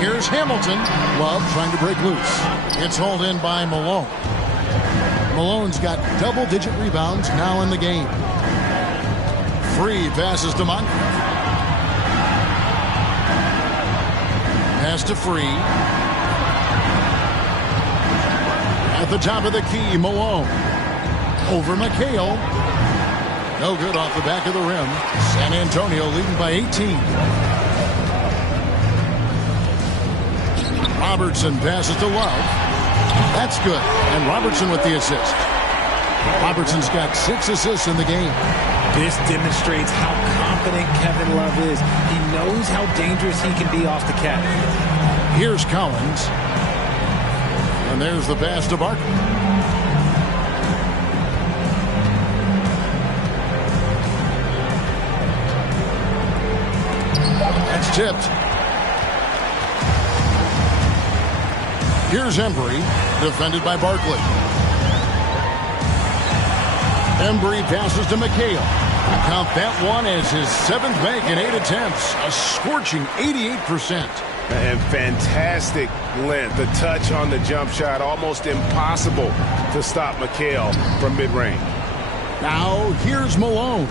Here's Hamilton. Love trying to break loose. It's hauled in by Malone. Malone's got double-digit rebounds now in the game. Free passes to Moncrief. Pass to Free. At the top of the key, Malone. Over McHale. No good off the back of the rim. San Antonio leading by 18. Robertson passes to Love. That's good. And Robertson with the assist. Robertson's got 6 assists in the game. This demonstrates how confident Kevin Love is. He knows how dangerous he can be off the catch. Here's Collins. And there's the pass to Barkley. That's tipped. Here's Embry, defended by Barkley. Embry passes to McHale. Count that one as his 7th make in 8 attempts. A scorching 88%. And fantastic length. The touch on the jump shot, almost impossible to stop McHale from mid-range. Now here's Malone.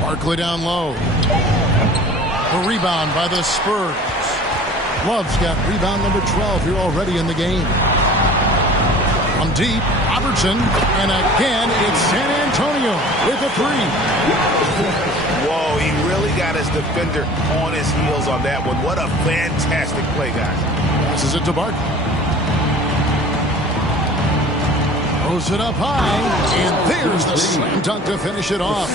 Barkley down low. The rebound by the Spurs. Love's got rebound number 12 here already in the game. From deep, Robertson, and again it's San Antonio with a 3. Whoa, he really got his defender on his heels on that one. What a fantastic play, guys. Passes it to Barkley. Throws it up high, and there's the slam dunk to finish it off.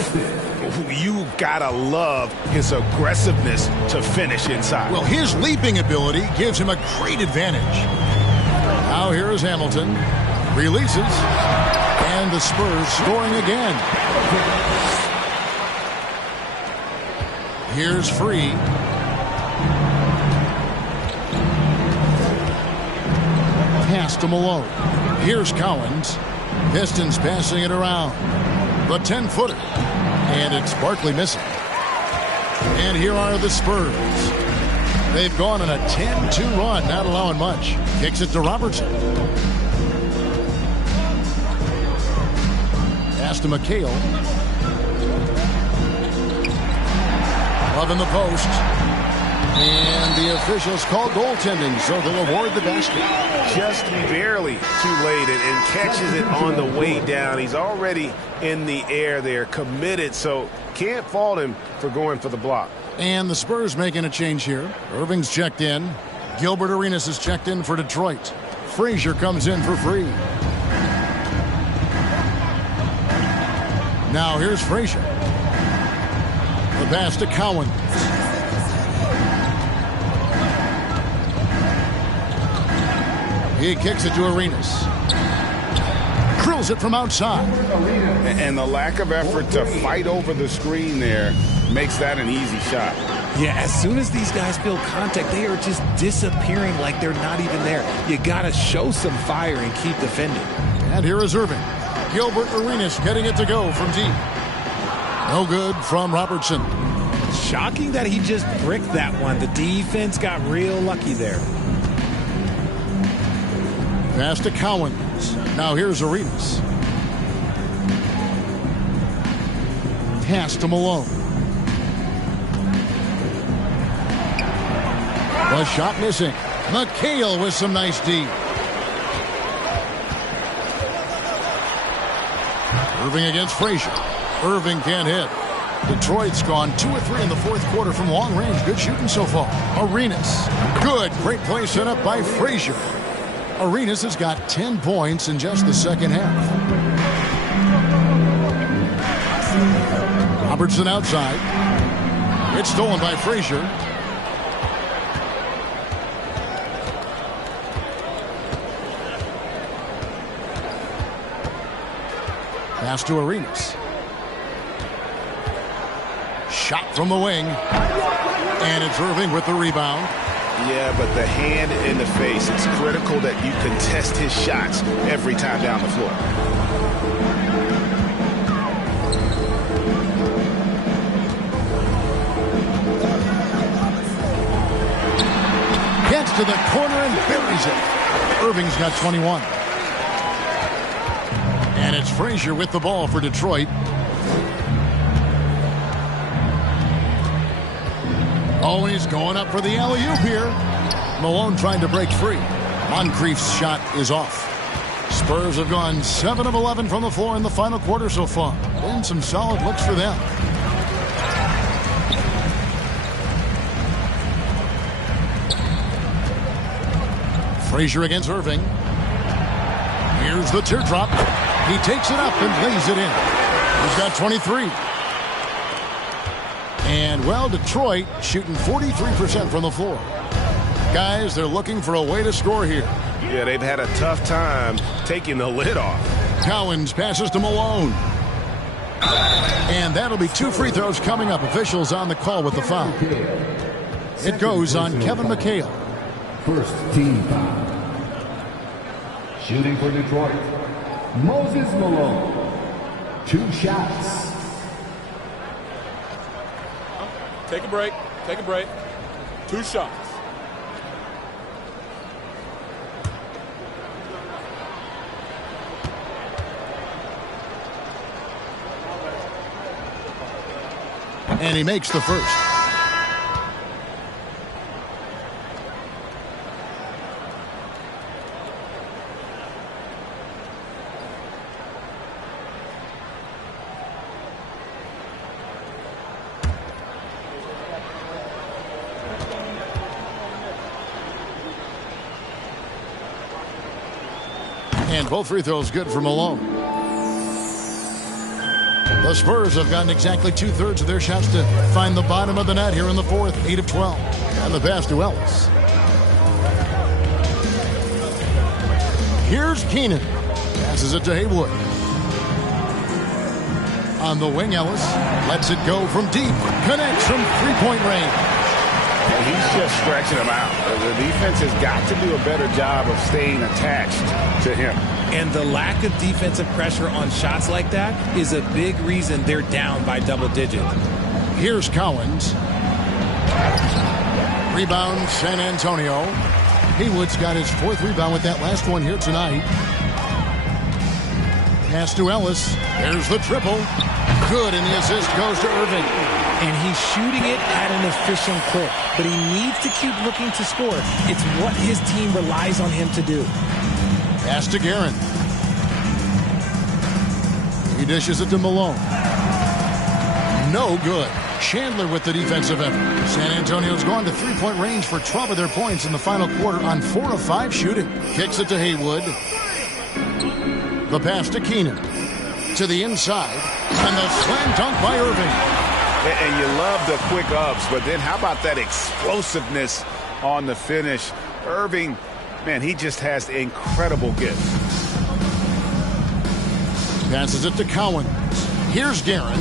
You gotta love his aggressiveness to finish inside. Well, his leaping ability gives him a great advantage. Now here is Hamilton. Releases. And the Spurs scoring again. Here's Free. Pass to Malone. Here's Collins. Pistons passing it around. The 10-footer. And it's Barkley missing. And here are the Spurs. They've gone on a 10-2 run, not allowing much. Kicks it to Robertson. Pass to McHale. Love in the post. And the officials call goaltending, so they'll award the basket. Just barely too late and catches it on the way down. He's already in the air there, committed, so can't fault him for going for the block. And the Spurs making a change here. Irving's checked in. Gilbert Arenas is checked in for Detroit. Frazier comes in for Free. Now here's Frazier. The pass to Cowan. He kicks it to Arenas. Drills it from outside. And the lack of effort to fight over the screen there makes that an easy shot. Yeah, as soon as these guys feel contact, they are just disappearing like they're not even there. You got to show some fire and keep defending. And here is Irving. Gilbert Arenas getting it to go from deep. No good from Robertson. Shocking that he just bricked that one. The defense got real lucky there. Pass to Cowens. Now here's Arenas. Pass to Malone. The shot missing. McHale with some nice D. Irving against Frazier. Irving can't hit. Detroit's gone 2 of 3 in the fourth quarter from long range. Good shooting so far. Arenas. Good. Great play set up by Frazier. Arenas has got 10 points in just the second half. Robertson outside. It's stolen by Frazier. Pass to Arenas. Shot from the wing. And it's Irving with the rebound. Yeah, but the hand in the face, it's critical that you contest his shots every time down the floor. Gets to the corner and buries it. Irving's got 21. And it's Frazier with the ball for Detroit. Oh, he's going up for the alley-oop here. Malone trying to break free. Moncrief's shot is off. Spurs have gone 7 of 11 from the floor in the final quarter so far. Been some solid looks for them. Frazier against Irving. Here's the teardrop. He takes it up and lays it in. He's got 23. And, well, Detroit shooting 43% from the floor. Guys, they're looking for a way to score here. Yeah, they've had a tough time taking the lid off. Cowens passes to Malone. And that'll be 2 free throws coming up. Officials on the call with the foul. It goes on Kevin McHale. First team foul. Shooting for Detroit, Moses Malone. 2 shots. Take a break. Take a break. 2 shots. And he makes the first. And both free throws good for Malone. The Spurs have gotten exactly 2/3 of their shots to find the bottom of the net here in the fourth. 8 of 12. And the pass to Ellis. Here's Keenan. Passes it to Haywood. On the wing, Ellis lets it go from deep. Connects from three-point range. And he's just stretching them out. The defense has got to do a better job of staying attached to him. And the lack of defensive pressure on shots like that is a big reason they're down by double digits. Here's Cowens. Rebound, San Antonio. Haywood's got his 4th rebound with that last one here tonight. Pass to Ellis. There's the triple. Good, and the assist goes to Irving. And he's shooting it at an efficient clip, but he needs to keep looking to score. It's what his team relies on him to do. Pass to Guerin. He dishes it to Malone. No good. Chandler with the defensive effort. San Antonio's gone to three-point range for 12 of their points in the final quarter on 4 of 5 shooting. Kicks it to Haywood. The pass to Keenan. To the inside. And the slam dunk by Irving. And you love the quick ups, but then how about that explosiveness on the finish? Irving, man, he just has incredible gifts. Passes it to Cowens. Here's Guerin.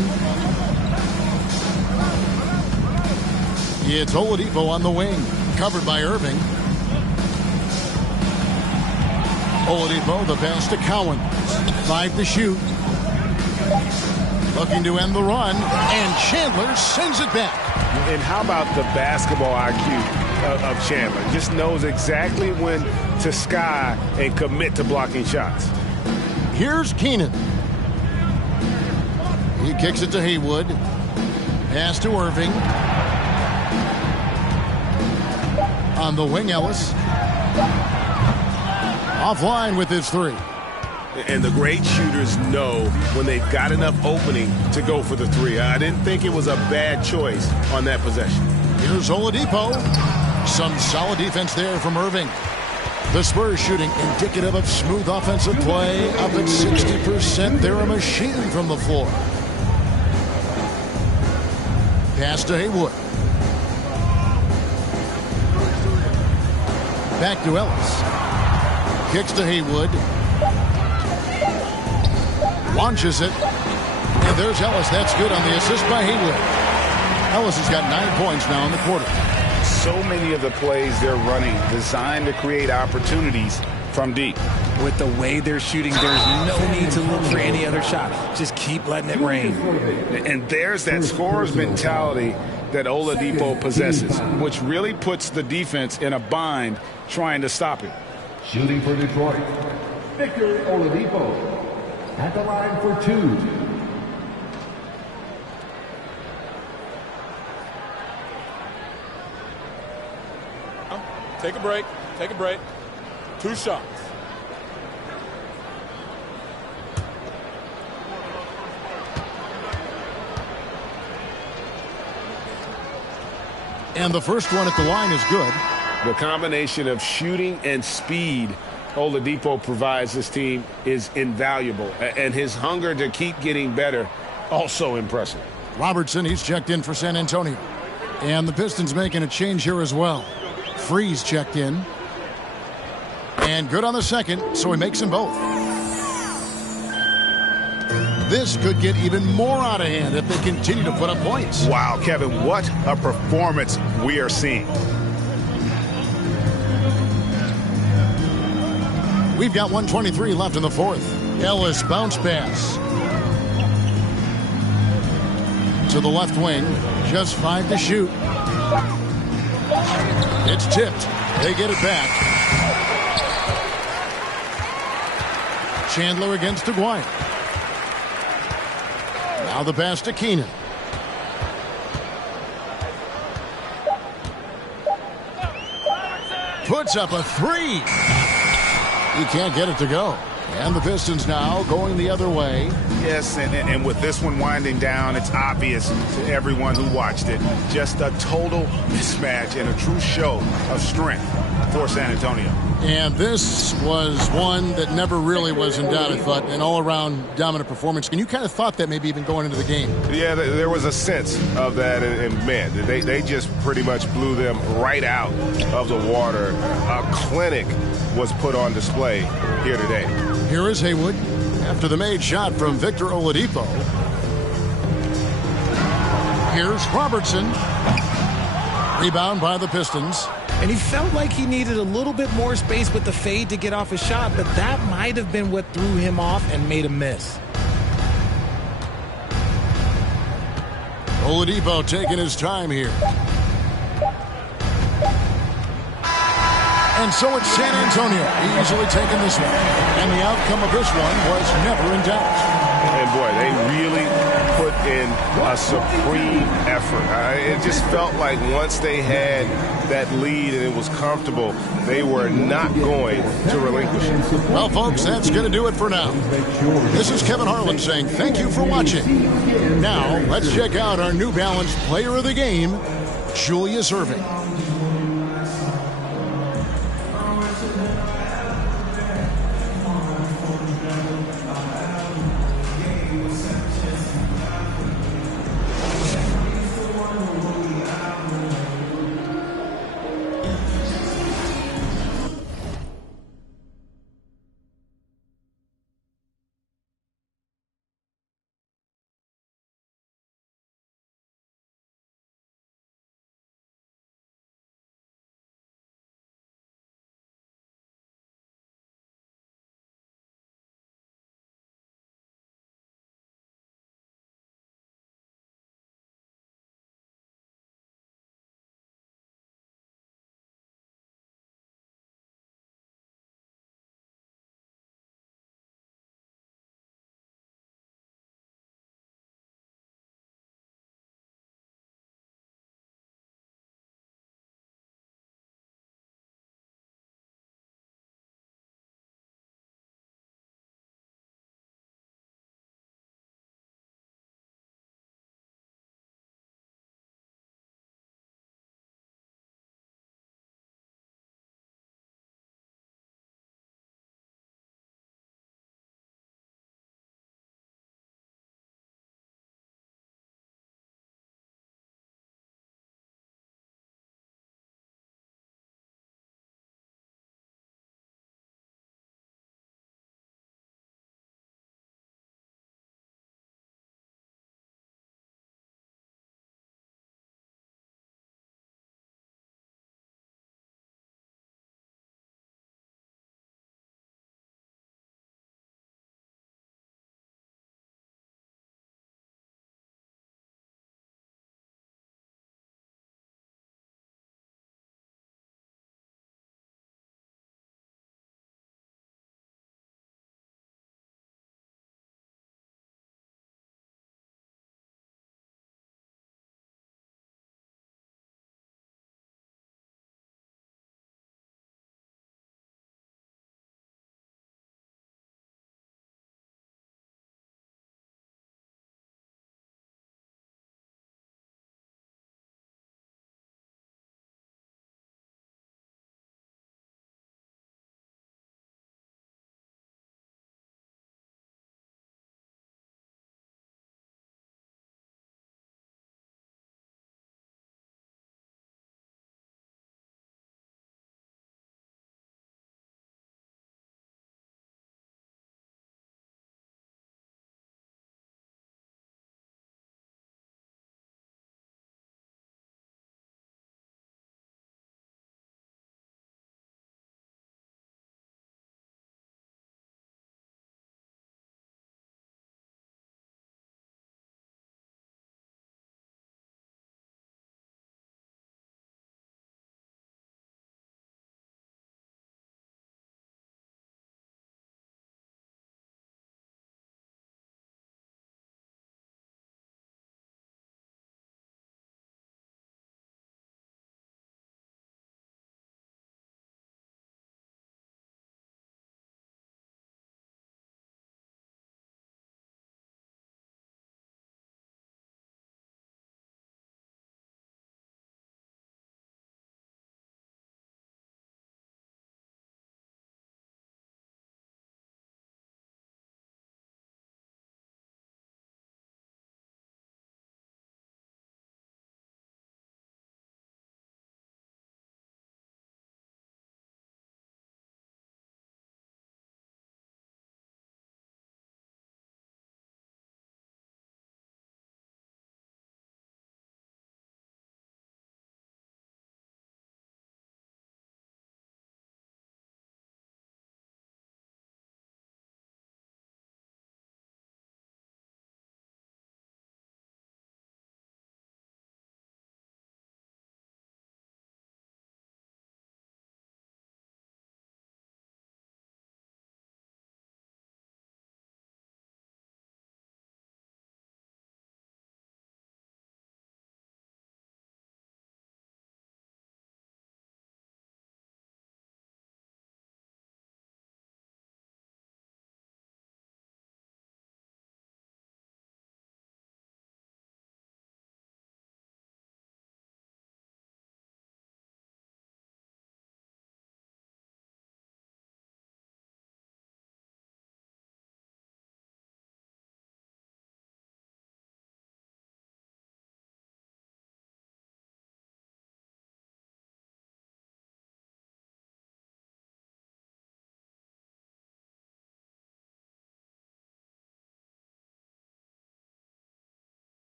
It's Oladipo on the wing. Covered by Irving. Oladipo, the pass to Cowens. 5 to shoot. Looking to end the run. And Chandler sends it back. And how about the basketball IQ of Chandler? Just knows exactly when to sky and commit to blocking shots. Here's Keenan. He kicks it to Haywood. Pass to Irving. On the wing, Ellis. Offline with his 3. And the great shooters know when they've got enough opening to go for the 3. I didn't think it was a bad choice on that possession. Here's Oladipo. Some solid defense there from Irving. The Spurs shooting indicative of smooth offensive play. Up at 60%. They're a machine from the floor. Pass to Haywood. Back to Ellis. Kicks to Haywood. Launches it. And there's Ellis. That's good on the assist by Haywood. Ellis has got 9 points now in the quarter. So many of the plays they're running designed to create opportunities from deep. With the way they're shooting, there's no need to look for any other shot. Just keep letting it rain. And there's that scorer's mentality that Oladipo possesses, which really puts the defense in a bind trying to stop him. Shooting for Detroit, Victor Oladipo at the line for 2. Take a break. Take a break. 2 shots. And the first one at the line is good. The combination of shooting and speed Oladipo provides this team is invaluable. And his hunger to keep getting better, also impressive. Robertson, he's checked in for San Antonio. And the Pistons making a change here as well. Freeze checked in. And good on the second, so he makes them both. This could get even more out of hand if they continue to put up points. Wow, Kevin, what a performance we are seeing. We've got 1:23 left in the fourth. Ellis bounce pass. To the left wing. Just 5 to shoot. It's tipped. They get it back. Chandler against Aguirre. Now the pass to Keenan. Puts up a 3. He can't get it to go. And the Pistons now going the other way. Yes, and with this one winding down, it's obvious to everyone who watched it. Just a total mismatch and a true show of strength for San Antonio. And this was one that never really was in doubt, I thought. An all-around dominant performance. And you kind of thought that maybe even going into the game. Yeah, there was a sense of that. And man, they just pretty much blew them right out of the water. A clinic was put on display here today. Here is Haywood after the made shot from Victor Oladipo. Here's Robertson. Rebound by the Pistons. And he felt like he needed a little bit more space with the fade to get off his shot, but that might have been what threw him off and made him miss. Oladipo taking his time here. And so it's San Antonio easily taking this one. And the outcome of this one was never in doubt. And boy, they really put in a supreme effort. It just felt like once they had that lead and it was comfortable, they were not going to relinquish it. Well, folks, that's going to do it for now. This is Kevin Harlan saying thank you for watching. Now, let's check out our New Balance Player of the Game, Julius Erving.